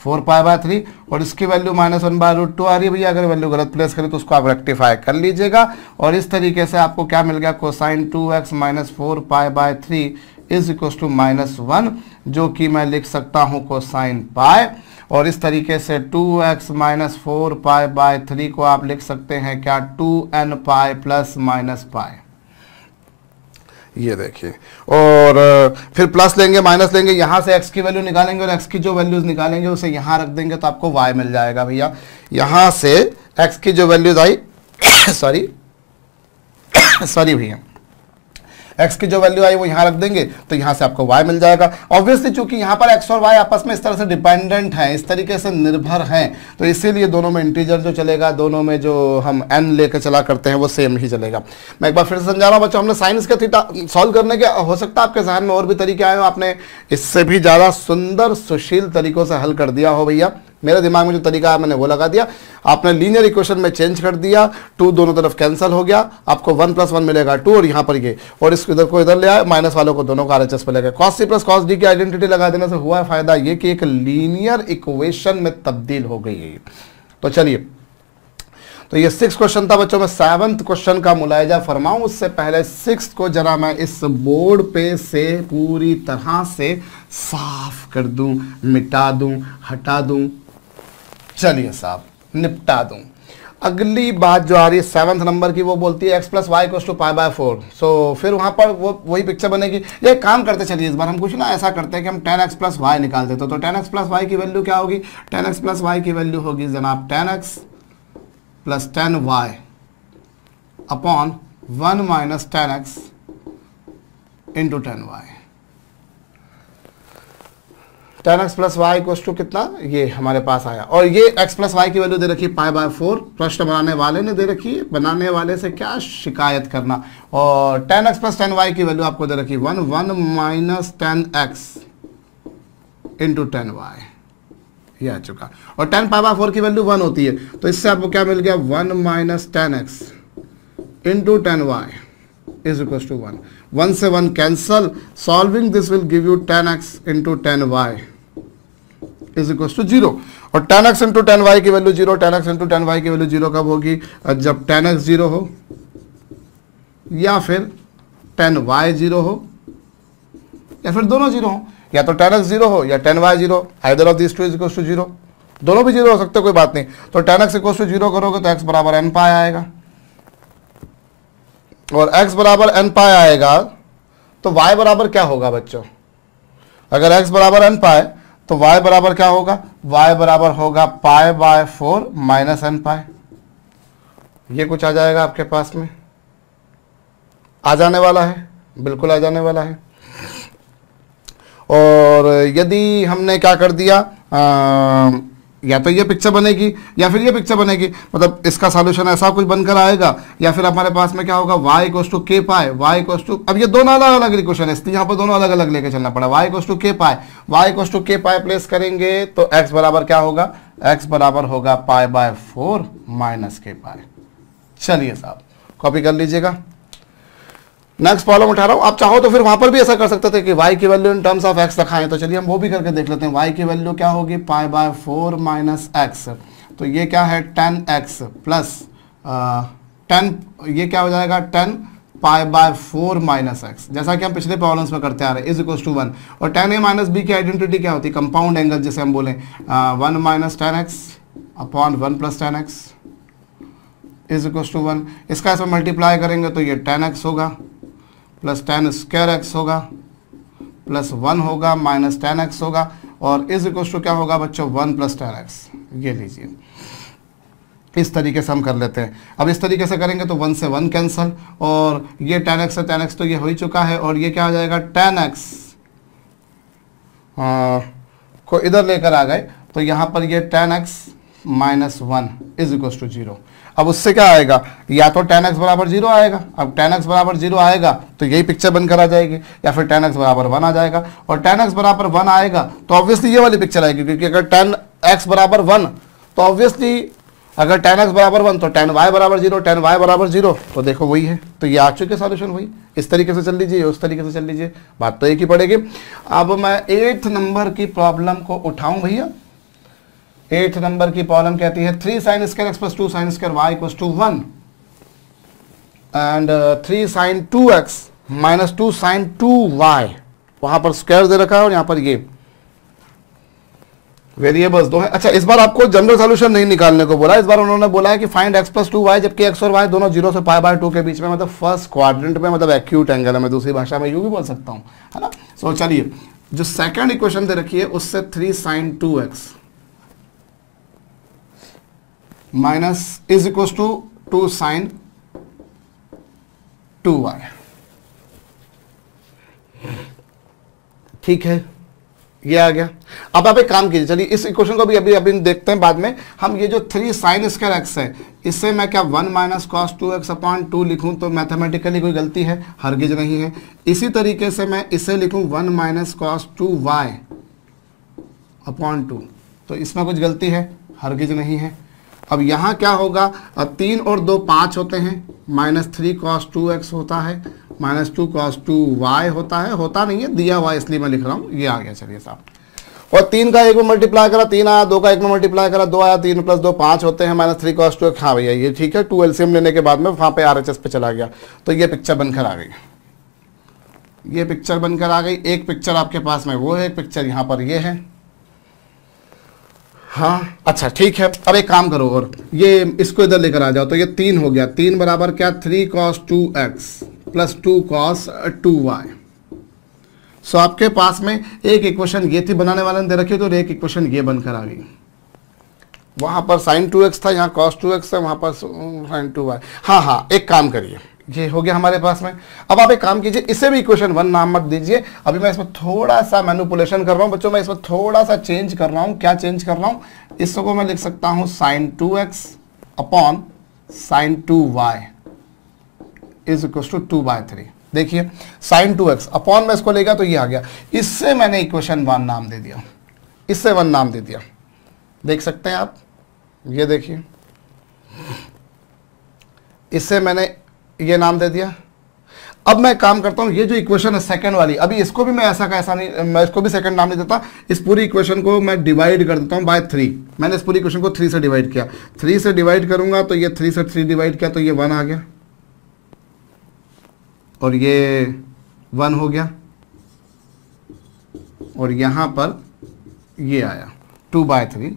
4π/3 और इसकी वैल्यू माइनस 1/√2 आ रही है भैया। अगर वैल्यू गलत प्लेस करें तो उसको आप रेक्टिफाई कर लीजिएगा और इस तरीके से आपको क्या मिल गया cosine 2x minus 4π/3 is equal to -1 जो कि मैं लिख सकता हूं कोसाइन पाई और इस तरीके से 2x माइनस 4π/3 को आप लिख सकते हैं क्या 2n pi plus minus pi. ये देखिए और फिर प्लस लेंगे माइनस लेंगे, यहां से x की वैल्यू निकालेंगे और x की जो वैल्यूज निकालेंगे उसे यहां रख देंगे तो आपको y मिल जाएगा भैया। यहां से x की जो वैल्यूज आई सॉरी भैया x की जो वैल्यू आई वो यहाँ रख देंगे तो यहाँ से आपको y मिल जाएगा। ऑब्वियसली चूंकि यहाँ पर x और y आपस में इस तरह से डिपेंडेंट हैं, इस तरीके से निर्भर हैं, तो इसीलिए दोनों में इंटीजर जो चलेगा, दोनों में जो हम n लेकर चला करते हैं वो सेम ही चलेगा। मैं एक बार फिर से समझा रहा हूँ बच्चों, हमने साइंस का थीटा सॉल्व करने के हो सकता है आपके जहन में और भी तरीके आए हो, आपने इससे भी ज़्यादा सुंदर सुशील तरीकों से हल कर दिया हो भैया। मेरे दिमाग में जो तरीका है मैंने वो लगा दिया, आपने लीनियर इक्वेशन में चेंज कर दिया, 2 दोनों तरफ कैंसिल हो गया, आपको 1 + 1 मिलेगा 2 और यहाँ पर ये और इसको इधर को इधर ले आए, माइनस वालों को दोनों का RHS पे ले गए। cos c plus cos d की आइडेंटिटी लगा देने से हुआ फायदा ये कि एक लीनियर इक्वेशन में तब्दील हो गई है। तो चलिए, तो ये 6 क्वेश्चन था बच्चों। मैं 7th क्वेश्चन का मुलायजा फरमाऊं उससे पहले 6th को जरा मैं इस बोर्ड पे से पूरी तरह से साफ कर दूं, मिटा दूं, हटा दूं, चलिए साहब निपटा दूं। अगली बात जो आ रही है 7th नंबर की वो बोलती है x + y = π/4। सो फिर वहां पर वो वही पिक्चर बनेगी। ये काम करते चलिए, इस बार हम कुछ ना ऐसा करते हैं कि हम 10x + y निकाल देते, तो 10x + y की वैल्यू क्या होगी, 10x + y की वैल्यू होगी जनाब 10x + 10y upon 1 - 10x × 10y। 10x + y = कितना, ये हमारे पास आया और ये x + y की वैल्यू दे रखी π/4। प्रश्न बनाने वाले ने दे रखी है, बनाने वाले से क्या शिकायत करना। और 10x + 10y की वैल्यू आपको दे रखी 1 - 10x × 10y, ये आ चुका। और 10 π/4 की वैल्यू 1 होती है, तो इससे आपको क्या मिल गया 1 - 10x × 10y = 1। 1 से 1 cancel, solving this will give you 10x × 10y = 0। और 10x × 10y की वैल्यू 0, 10x × 10y की वैल्यू 0 कब होगी, जब 10x 0 हो या फिर 10y 0 हो या फिर दोनों 0 हो, या तो 10x 0 हो या 10y 0, either of this to = 0, दोनों भी 0 हो सकते, कोई बात नहीं। तो 10x = 0 करोगे तो x = n पाई आएगा और x = n पाई आएगा तो y बराबर क्या होगा बच्चों, अगर x = n पाई तो y बराबर क्या होगा, y बराबर होगा π/4 - n पाई। ये कुछ आ जाएगा आपके पास में, आ जाने वाला है, बिल्कुल आ जाने वाला है। और यदि हमने क्या कर दिया, या तो ये पिक्चर बनेगी या फिर ये पिक्चर बनेगी, मतलब इसका सॉल्यूशन ऐसा कुछ बनकर आएगा, या फिर हमारे पास में क्या होगा y = k पाई, अब ये दोनों अलग अलग इक्वेशन है इसलिए यहाँ पर दोनों अलग अलग लेके चलना पड़ा। y = k पाई प्लेस करेंगे तो x बराबर क्या होगा, x बराबर होगा π/4 - k पाई। चलिए साहब कॉपी कर लीजिएगा। नेक्स्ट प्रॉब्लम उठा रहा हूं, आप चाहो तो फिर वहां पर भी ऐसा कर सकते थे कि y की value in terms of x रखाएं, तो चलिए हम वो भी करके देख लेते हैं। y की वैल्यू क्या होगी π/4 - x, तो ये क्या है 10x प्लस 10, ये क्या हो जाएगा 10π/4 - x, जैसा कि हम पिछले प्रॉब्लम्स में करते आ रहे हैं, इज इक्वल टू 1। और 10a - b की आइडेंटिटी क्या होती है, कंपाउंड एंगल जिसे हम बोलें 1 - 10x upon 1 + 10x is equal to 1। इसका ऐसा मल्टीप्लाई करेंगे तो ये 10x होगा प्लस 10² होगा प्लस 1 होगा माइनस 10x होगा और इज इक्वल टू क्या होगा बच्चों 1 + 10x। ये लीजिए, इस तरीके से हम कर लेते हैं। अब इस तरीके से करेंगे तो 1 से 1 कैंसल और ये 10x से 10x तो ये हो ही चुका है और ये क्या हो जाएगा 10x को इधर लेकर आ गए तो यहाँ पर ये 10x - 1 इज इक्वल टू 0। अब उससे क्या आएगा, या तो 10x = 0 आएगा। अब 10x = 0 आएगा तो यही पिक्चर बनकर आ जाएगी, या फिर 10x = 1 आ जाएगा। और 10x = 1 आएगा तो ऑब्वियसली ये वाली पिक्चर आएगी, क्योंकि अगर 10x = 1 तो ऑब्वियसली अगर 10x = 1 तो 10y = 0, 10y = 0, तो देखो वही है। तो ये आ चुके सॉल्यूशन वही। इस तरीके से चल लीजिए, उस तरीके से चल लीजिए, बात तो एक ही पड़ेगी। अब मैं 8th नंबर की प्रॉब्लम को उठाऊं भैया। 8th नंबर की प्रॉब्लम कहती है 3 sin² x + 2 sin² y = 1 and 3 sin 2x - 2 sin 2y, वहां पर स्क्वायर दे रखा है और यहां पर ये वेरिएबल्स दो है। अच्छा, इस बार आपको जनरल सॉल्यूशन नहीं निकालने को बोला, इस बार उन्होंने बोला है कि फाइंड x + 2y, जबकि x और y दोनों 0 से π/2 के बीच में, मतलब फर्स्ट क्वाड्रेंट में, मतलब एक्यूट एंगल है। मैं दूसरी भाषा में यूं भी बोल सकता हूं, है ना। सो चलिए, जो सेकंड इक्वेशन दे रखी है उससे 3 sin 2x minus is equal to 2 sin 2y, ठीक है, ये आ गया। अब आप एक काम कीजिए, चलिए इस इक्वेशन को भी अभी देखते हैं बाद में। हम ये जो 3 sin² x है, इससे मैं क्या 1 - cos 2x / 2 लिखूं तो मैथमेटिकली कोई गलती है, हरगिज नहीं है। इसी तरीके से मैं इसे लिखूं 1 - cos 2y / 2, तो इसमें कुछ गलती है, हरगिज नहीं है। अब यहाँ क्या होगा, 3 और 2 5 होते हैं, -3 cos 2x होता है, -2 cos 2y होता है, होता नहीं है, दिया हुआ इसलिए मैं लिख रहा हूँ, ये आ गया। चलिए साहब, और 3 का 1 में मल्टीप्लाई करा 3 आया, 2 का 1 में मल्टीप्लाई करा 2 आया, 3 + 2 5 होते हैं, -3 cos 2x। हाँ भैया ये ठीक है, 2 एलसीएम लेने के बाद में वहाँ पे RHS पे चला गया, तो ये पिक्चर बनकर आ गई, ये पिक्चर बनकर आ गई। एक पिक्चर आपके पास में वो है, एक पिक्चर यहाँ पर ये है। हाँ अच्छा ठीक है, अब एक काम करो और ये इसको इधर लेकर आ जाओ, तो ये 3 हो गया, 3 बराबर क्या 3 cos 2x + 2 cos 2y। सो आपके पास में एक इक्वेशन ये थी, बनाने वाले ने दे रखी, तो एक इक्वेशन ये बनकर आ गई। वहां पर sin 2x था, यहाँ cos 2x था, वहां पर sin 2y। हाँ, एक काम करिए, ये हो गया हमारे पास में। अब आप एक काम कीजिए, इसे भी इक्वेशन 1 नाम मत दीजिए, अभी मैं इसमें थोड़ा सा मैनिपुलेशन कर रहा हूँ बच्चों, मैं इसमें थोड़ा सा चेंज कर रहा हूँ। क्या चेंज कर रहा हूँ, इसको मैं लिख सकता हूँ sin 2x / sin 2y is equal to 2/3। देखिए sin 2x अपॉन में इसको लेगा तो ये आ गया, इससे मैंने इक्वेशन 1 नाम दे दिया, इससे 1 नाम दे दिया, देख सकते हैं आप, ये देखिए, इससे मैंने ये नाम दे दिया। अब मैं काम करता हूं, ये जो इक्वेशन है सेकंड वाली, अभी इसको भी मैं ऐसा का ऐसा नहीं, मैं इसको भी सेकंड नाम नहीं देता, इस पूरी इक्वेशन को मैं डिवाइड कर देता हूं बाय 3। मैंने इस पूरी इक्वेशन को 3 से डिवाइड किया, 3 से डिवाइड करूंगा तो ये 3 से 3 डिवाइड किया तो ये 1 आ गया, और ये 1 हो गया, और यहां पर ये आया 2/3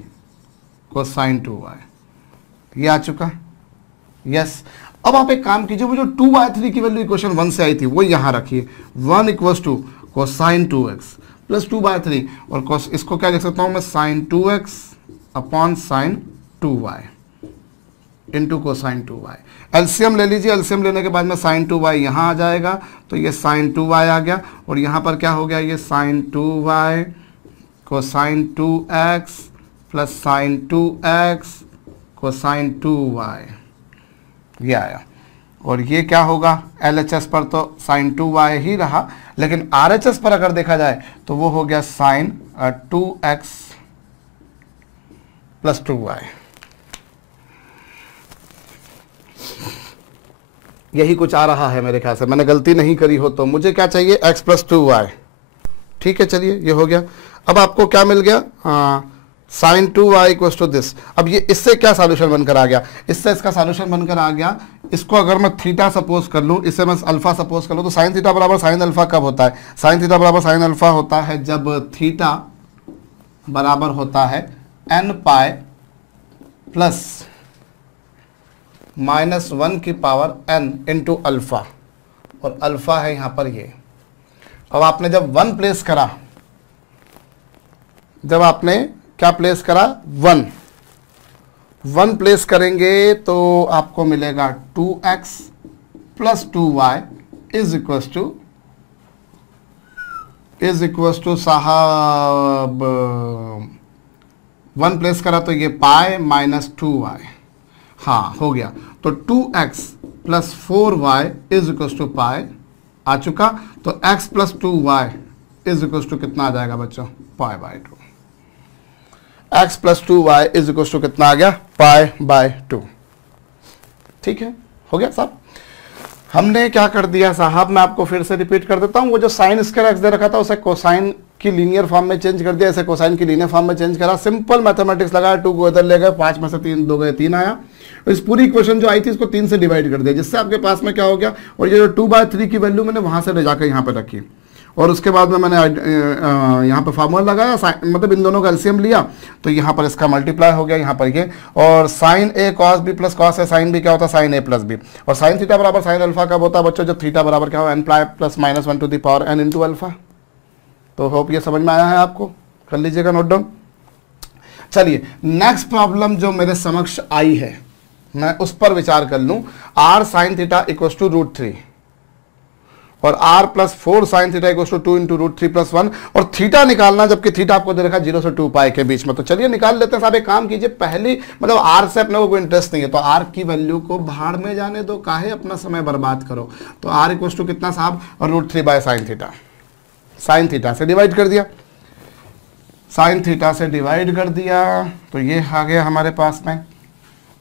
cosine 2y, ये आ चुका। यस, अब आप एक काम कीजिए, वो जो 2/3 की वैल्यू इक्वेशन 1 से आई थी वो यहां रखिए, 1 = cosine 2x + 2/3, और इसको क्या लिख सकता हूं मैं, sin 2x / sin 2y into cosine 2y। LCM ले लीजिए, एलसीएम लेने के बाद में sin 2y यहाँ आ जाएगा, तो ये sin 2y आ गया, और यहाँ पर क्या हो गया, ये sin 2y cosine 2x + sin 2x cosine 2y, ये आया। और ये क्या होगा, LHS पर तो sin 2y ही रहा, लेकिन RHS पर अगर देखा जाए तो वो हो गया sin 2x + 2y। यही कुछ आ रहा है मेरे ख्याल से, मैंने गलती नहीं करी हो तो। मुझे क्या चाहिए, x + 2y, ठीक है, चलिए ये हो गया। अब आपको क्या मिल गया, sign 2y equal to this. अब ये इससे क्या सॉल्यूशन बनकर आ गया, इससे इसका सॉल्यूशन बनकर आ गया, इसको अगर मैं थीटा सपोज कर लूँ, इसे मैं अल्फा सपोज कर लूँ, तो साइन थीटा बराबर साइन अल्फा कब होता है, साइन थीटा बराबर साइन अल्फा होता है जब थीटा बराबर होता है n पाई प्लस -1 की पावर n इंटू अल्फा, और अल्फा है यहाँ पर ये। अब आपने जब 1 प्लेस करा, जब आपने क्या प्लेस करा, 1 प्लेस करेंगे तो आपको मिलेगा 2x plus 2y is equals to साहब 1 प्लेस करा तो ये पाई माइनस 2y, हाँ हो गया। तो 2x plus 4y is equals to pi आ चुका, तो x plus 2y is equals to कितना आ जाएगा बच्चों, pi by 2। x plus 2y is equal to कितना आ गया, पाई बाय 2। ठीक है, हो गया साहब। हमने क्या कर दिया साहब, मैं आपको फिर से रिपीट कर देता हूं, वो जो साइन स्क्वायर x दे रखा था उसे कोसाइन की लीनियर फॉर्म में चेंज कर दिया, इसे कोसाइन की लीनियर फॉर्म में चेंज करा, सिंपल मैथमेटिक्स लगाया, 2 को इधर ले गए, 5 में से 3 2 गए 3 आया। इस पूरी इक्वेशन जो आई थी इसको 3 से डिवाइड कर दिया, जिससे आपके पास में क्या हो गया, और ये जो 2/3 की वैल्यू मैंने वहां से ले जाकर यहाँ पे रखी, और उसके बाद में मैंने यहाँ पर फार्मूला लगाया, मतलब इन दोनों का एलसीएम लिया, तो यहाँ पर इसका मल्टीप्लाई हो गया यहाँ पर ये, और sign A cos B plus cos A sine B क्या होता है, साइन ए प्लस बी। और साइन थीटा बराबर साइन अल्फा कब होता है बच्चों, जब थीटा बराबर क्या हो, n प्लस -1 to the power n into alpha. तो होप ये समझ में आया है आपको, कर लीजिएगा नोट डाउन। चलिए नेक्स्ट प्रॉब्लम जो मेरे समक्ष आई है, मैं उस पर विचार कर लूँ। r sine theta equal to √3 और r plus 4 sine theta equal to 2 into √3+1, और थीटा निकालना, जबकि थीटा आपको दे रखा 0 से 2 पाई के बीच में। तो चलिए निकाल लेते हैं साहब। एक काम कीजिए, पहली मतलब r से अपने को कोई इंटरेस्ट नहीं है, तो r की वैल्यू को भाड़ में जाने दो, काहे अपना समय बर्बाद करो। तो r इक्वल टू कितना साहब, √3 by sine theta, sine theta से डिवाइड कर दिया, साइन थीटा से डिवाइड कर दिया, तो ये आ गया हमारे पास में।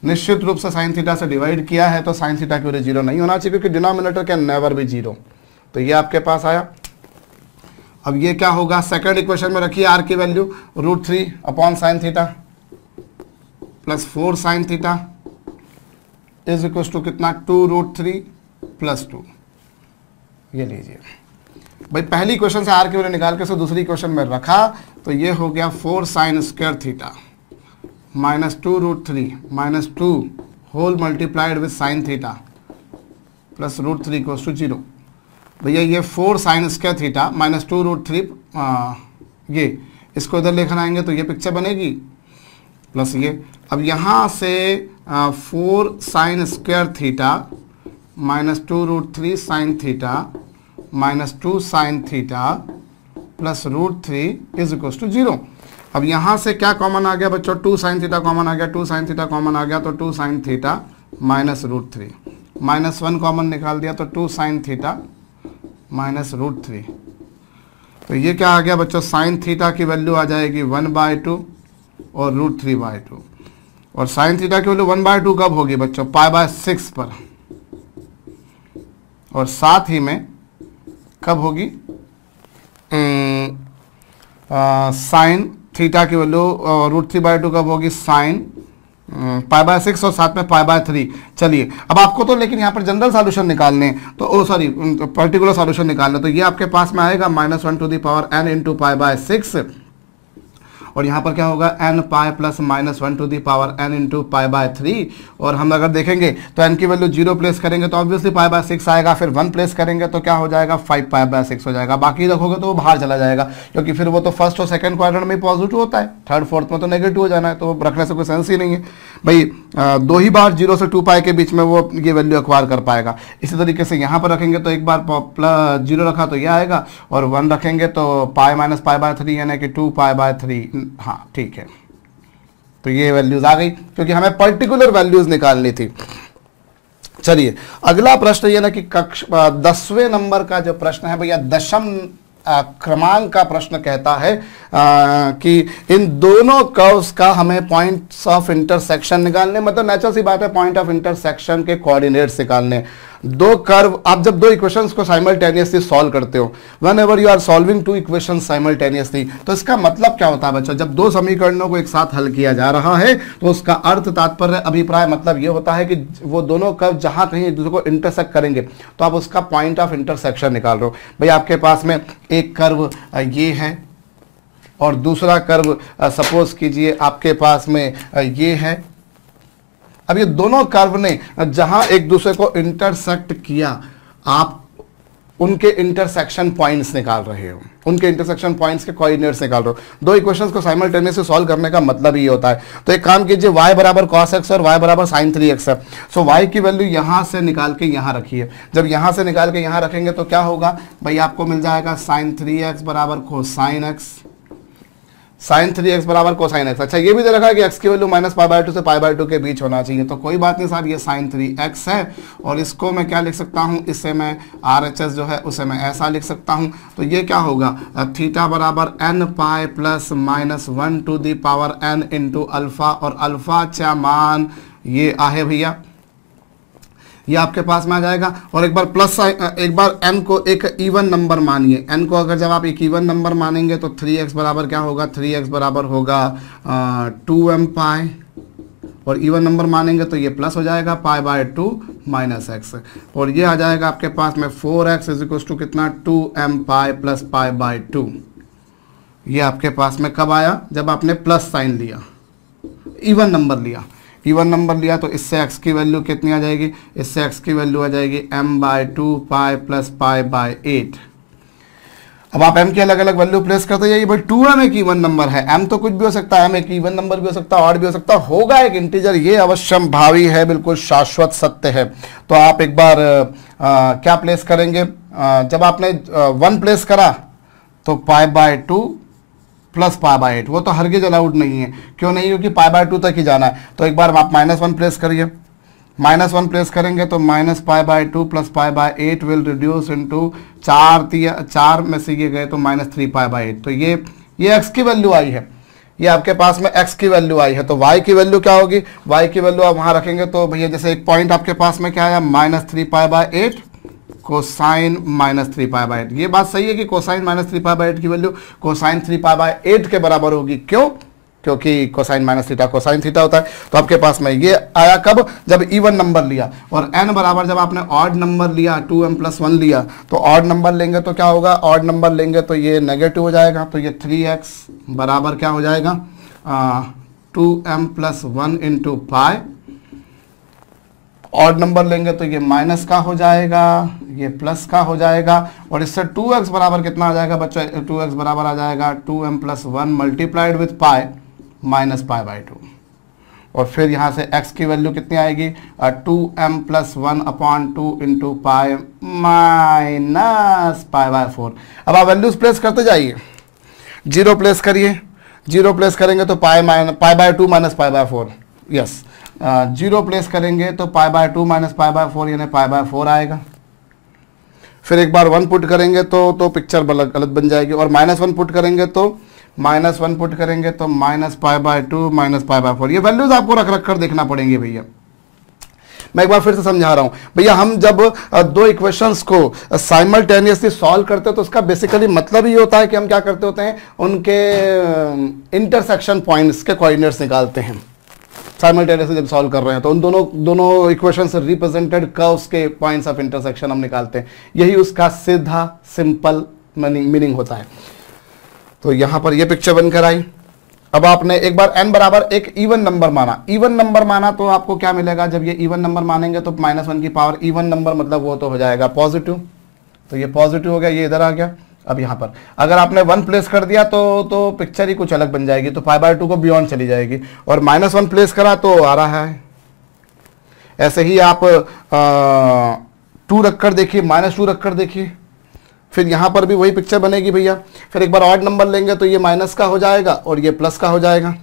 निश्चित रूप से साइन थीटा से डिवाइड किया है तो साइन थीटा की वैल्यू 0 नहीं होना चाहिए, क्योंकि डिनोमिनेटर कैन नेवर बी 0। तो ये आपके पास आया। अब ये क्या होगा, सेकंड इक्वेशन में रखिए r की value √3 upon sine theta plus 4 sine theta is equal to कितना, 2√3 + 2। ये लीजिए भाई, पहली इक्वेशन से r की वैल्यू निकाल के उसे दूसरी इक्वेशन में रखा, तो ये हो गया 4 sine square theta minus 2√3 minus 2 whole multiplied with sine theta plus √3 equal to 0। भैया ये 4 साइन स्क्वायर थीटा माइनस 2√3, ये इसको इधर लेकर आएंगे तो ये पिक्चर बनेगी, प्लस ये। अब यहाँ से 4 sine square theta minus 2√3 sine theta minus 2 sine theta plus √3 is equal to 0। अब यहाँ से क्या कॉमन आ गया बच्चों, 2 साइन थीटा कॉमन आ गया, 2 साइन थीटा कॉमन आ गया, तो 2 साइन थीटा माइनस √3, -1 कॉमन निकाल दिया तो 2 साइन थीटा माइनस √3। तो ये क्या आ गया बच्चों, साइन थीटा की वैल्यू आ जाएगी 1/2 और √3/2, और साइन थीटा की वैल्यू 1/2 कब होगी बच्चों, π/6 पर, और साथ ही में कब होगी, साइन थीटा की वैल्यू √3/2 कब होगी, साइन π/6 और साथ में π/3। चलिए अब आपको तो लेकिन यहाँ पर जनरल सॉल्यूशन निकालने, तो सॉरी पर्टिकुलर सॉल्यूशन निकालने, तो ये आपके पास में आएगा -1 to the power n into π/6, और यहाँ पर क्या होगा n pi plus -1 to the power n into π/3। और हम अगर देखेंगे तो n की वैल्यू 0 प्लेस करेंगे तो ऑब्वियसली π/6 आएगा, फिर 1 प्लेस करेंगे तो क्या हो जाएगा 5π/6 हो जाएगा, बाकी रखोगे तो वो बाहर चला जाएगा, क्योंकि फिर वो तो फर्स्ट और सेकंड क्वाड्रेंट में पॉजिटिव होता है, थर्ड फोर्थ में तो नेगेटिव हो जाना है, तो रखने से कोई सेंस ही नहीं है भाई। 2 ही बार 0 से 2 पाई के बीच में वो ये वैल्यू एक्वायर कर पाएगा। इसी तरीके से यहाँ पर रखेंगे तो एक बार +0 रखा तो ये आएगा, और 1 रखेंगे तो पाई माइनस π/3 यानी कि 2π/3। हाँ ठीक है, तो ये वैल्यूज आ गई, क्योंकि हमें पर्टिकुलर वैल्यूज निकालनी थी। चलिए अगला प्रश्न ये ना कि 10वें नंबर का जो प्रश्न है भैया, दशम क्रमांक का प्रश्न कहता है कि इन दोनों कर्व्स का हमें पॉइंट्स ऑफ इंटरसेक्शन निकालने, मतलब नेचुरल सी बात है, पॉइंट ऑफ इंटरसेक्शन के कोऑर्डिनेट्स निकालने। दो कर्व, आप जब दो इक्वेशंस को साइमल्टेनियसली सॉल्व करते हो, whenever you are solving two equations simultaneously, तो इसका मतलब क्या होता है बच्चों, जब दो समीकरणों को एक साथ हल किया जा रहा है तो उसका अर्थ, तात्पर्य, अभिप्राय, मतलब ये होता है कि वो दोनों कर्व जहां कहीं एक दूसरे को इंटरसेक्ट करेंगे तो आप उसका पॉइंट ऑफ इंटरसेक्शन निकाल रहे हो। भाई आपके पास में एक कर्व ये है और दूसरा कर्व सपोज कीजिए आपके पास में ये है। अब ये दोनों कर्व ने जहां एक दूसरे को इंटरसेक्ट किया, आप उनके इंटरसेक्शन पॉइंट्स निकाल रहे हो, उनके इंटरसेक्शन पॉइंट्स के कोऑर्डिनेट्स निकाल रहे हो। दो इक्वेशंस को साइमल्टेनियसली सॉल्व करने का मतलब ये होता है। तो एक काम कीजिए, y बराबर cos x और y बराबर sin 3x है। सो y की वैल्यू यहां से निकाल के यहां रखिए। जब यहां से निकाल के यहां रखेंगे तो क्या होगा भाई, आपको मिल जाएगा sin 3x बराबर cosine x, sin 3x बराबर कोसाइन x। अच्छा ये भी दे रखा है कि x की वैल्यू -π/2 से π/2 के बीच होना चाहिए, तो कोई बात नहीं साहब, ये sin 3x है और इसको मैं क्या लिख सकता हूँ, इससे मैं RHS जो है उसे मैं ऐसा लिख सकता हूँ। तो ये क्या होगा, थीटा बराबर n π plus -1 to the power n into alpha, और अल्फा चा मान ये आहे भैया, ये आपके पास में आ जाएगा। और एक बार प्लस, एक बार n को एक इवन नंबर मानिए, n को अगर जब आप एक इवन नंबर मानेंगे तो 3x बराबर क्या होगा, 3x बराबर होगा 2m π, और इवन नंबर मानेंगे तो ये प्लस हो जाएगा π/2 माइनस x, और ये आ जाएगा आपके पास में 4x इज इक्वल टू कितना, 2m π प्लस π/2। ये आपके पास में कब आया, जब आपने प्लस साइन लिया, इवन नंबर लिया, इवन नंबर लिया तो इससे x की वैल्यू कितनी आ जाएगी, इससे x की वैल्यू आ जाएगी m/2π प्लस π/8। अब आप m की अलग अलग वैल्यू प्लेस करते जाइए। भाई 2m एक इवन नंबर है, m तो कुछ भी हो सकता है, m एक इवन नंबर भी हो सकता है, ऑड भी हो सकता है, होगा एक इंटीजर, ये अवश्यम भावी है, बिल्कुल शाश्वत सत्य है। तो आप एक बार क्या प्लेस करेंगे, जब आपने 1 प्लेस करा तो π/2 प्लस π/8, वो तो हरगिज अलाउड नहीं है। क्यों नहीं, क्योंकि π/2 तक ही जाना है। तो एक बार आप -1 प्लेस करिए, -1 प्लेस करेंगे तो -π/2 प्लस π/8 विल रिड्यूस इनटू 4 में से ये गए तो -3π/8। तो ये x की वैल्यू आई है, ये आपके पास में x की वैल्यू आई है। तो y की वैल्यू क्या होगी, y की वैल्यू आप वहां रखेंगे तो भैया जैसे एक पॉइंट आपके पास में क्या आया, -3π/8 कोसाइन -3π/8। ये बात सही है कि कोसाइन -3π/8 की वैल्यू कोसाइन 3π/8 के बराबर होगी। क्यों, क्योंकि cosine minus theta cosine theta होता है। तो आपके पास में ये आया कब, जब इवन नंबर लिया, और n बराबर जब आपने ऑड नंबर लिया 2m+1 लिया, तो ऑड नंबर लेंगे तो क्या होगा, ऑड नंबर लेंगे तो ये नेगेटिव हो जाएगा। तो ये 3x बराबर क्या हो जाएगा, 2m+1 into pi. Odd number लेंगे तो ये माइनस का हो जाएगा, ये प्लस का हो जाएगा, और इससे 2x बराबर कितना आ जाएगा बच्चों, 2x बराबर आ जाएगा 2m+1 multiplied with pi minus π/2। और फिर यहाँ से x की वैल्यू कितनी आएगी, 2m+1 upon 2 into pi minus π/4। अब आप वैल्यूज प्लेस करते जाइए, 0 प्लेस करिए, 0 प्लेस करेंगे तो π/2 माइनस π/4, यस 0 प्लेस करेंगे तो π/2 माइनस π/4 यानी π/4 आएगा। फिर एक बार 1 पुट करेंगे तो पिक्चर गलत बन जाएगी, और -1 पुट करेंगे तो -1 पुट करेंगे तो माइनस π/2 माइनस π/4। ये वैल्यूज आपको रख कर देखना पड़ेंगे भैया। मैं एक बार फिर से समझा रहा हूं भैया, हम जब दो इक्वेशंस को साइमल्टेनियसली सॉल्व करते हैं तो उसका बेसिकली मतलब ये होता है कि हम क्या करते होते हैं, उनके इंटरसेक्शन पॉइंट्स के कोऑर्डिनेट्स निकालते हैं। साइमल्टेनियसली जब सॉल्व कर रहे हैं तो उन दोनों इक्वेशन से रिप्रेजेंटेड कर्व्स के पॉइंट्स ऑफ इंटरसेक्शन हम निकालते हैं। यही उसका सीधा सिंपल मीनिंग होता है। तो यहां पर ये पिक्चर बनकर आई। अब आपने एक बार n बराबर एक इवन नंबर माना, इवन नंबर माना तो आपको क्या मिलेगा, जब ये इवन नंबर मानेंगे तो -1 की पावर, इवन नंबर मतलब वो तो हो जाएगा पॉजिटिव, तो ये पॉजिटिव हो गया, ये इधर आ गया। अब यहाँ पर अगर आपने 1 प्लेस कर दिया तो पिक्चर ही कुछ अलग बन जाएगी, तो π/2 को बियॉन्ड चली जाएगी, और -1 प्लेस करा तो आ रहा है। ऐसे ही आप 2 रखकर देखिए, -2 रखकर देखिए, फिर यहाँ पर भी वही पिक्चर बनेगी भैया। फिर एक बार ऑड नंबर लेंगे तो ये माइनस का हो जाएगा और ये प्लस का हो जाएगा।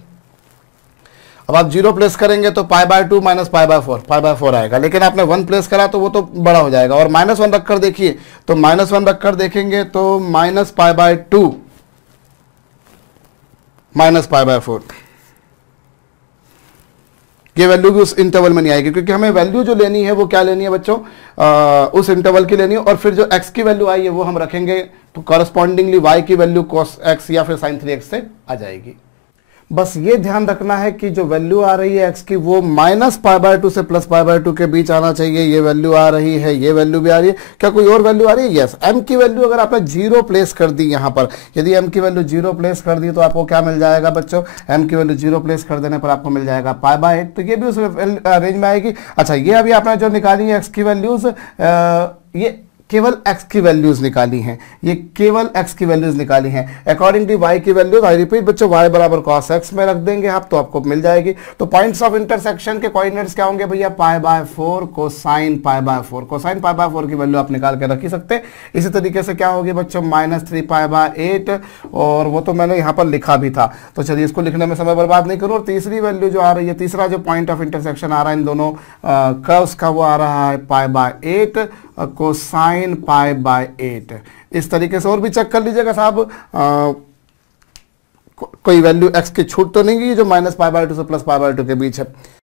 अब आप 0 प्लेस करेंगे तो π/2 माइनस π/4 आएगा, लेकिन आपने 1 प्लेस करा तो वो तो बड़ा हो जाएगा। और -1 रखकर देखिए, तो -1 रखकर देखेंगे तो माइनस π/2 माइनस π/4, ये वैल्यू भी उस इंटरवल में नहीं आएगी, क्योंकि हमें वैल्यू जो लेनी है वो क्या लेनी है बच्चों, उस इंटरवल की लेनी है, और फिर जो x की वैल्यू आई है वो हम रखेंगे, तो कॉरस्पॉन्डिंगली y की वैल्यू cos x या फिर sin 3x से आ जाएगी। बस ये ध्यान रखना है कि जो वैल्यू आ रही है x की वो -π/2 से +π/2 के बीच आना चाहिए। ये वैल्यू आ रही है, ये वैल्यू भी आ रही है, क्या कोई और वैल्यू आ रही है? यस। m की वैल्यू अगर आपने 0 प्लेस कर दी यहाँ पर, यदि m की वैल्यू 0 प्लेस कर दी तो आपको क्या मिल जाएगा बच्चों, m की वैल्यू 0 प्लेस कर देने पर आपको मिल जाएगा π/8, तो ये भी उस रेंज में आएगी। अच्छा, ये अभी आपने जो निकाली है x की वैल्यूज, ये केवल x की वैल्यूज निकाली हैं, ये केवल x की वैल्यूज निकाली हैं। अकॉर्डिंग टू y की वैल्यूज, आई रिपीट बच्चों, y बराबर cos x में रख देंगे आप तो आपको मिल जाएगी। तो पॉइंट्स ऑफ इंटरसेक्शन के कोऑर्डिनेट्स क्या होंगे भैया, π/4 कोसाइन π/4, कोसाइन π/4 की वैल्यू आप निकाल के रख ही सकते हैं। इसी तरीके से क्या होगी बच्चों, -3π/8, और वो तो मैंने यहाँ पर लिखा भी था, तो चलिए इसको लिखने में समय बर्बाद नहीं करूँ। और तीसरी वैल्यू जो आ रही है, तीसरा जो पॉइंट ऑफ इंटरसेक्शन आ रहा है इन दोनों कर्व्स का, वो आ रहा है π/8 कोसाइन π/8। इस तरीके से और भी चेक कर लीजिएगा साहब, कोई वैल्यू x की छूट तो नहीं गई जो -π/2 से +π/2 के बीच है।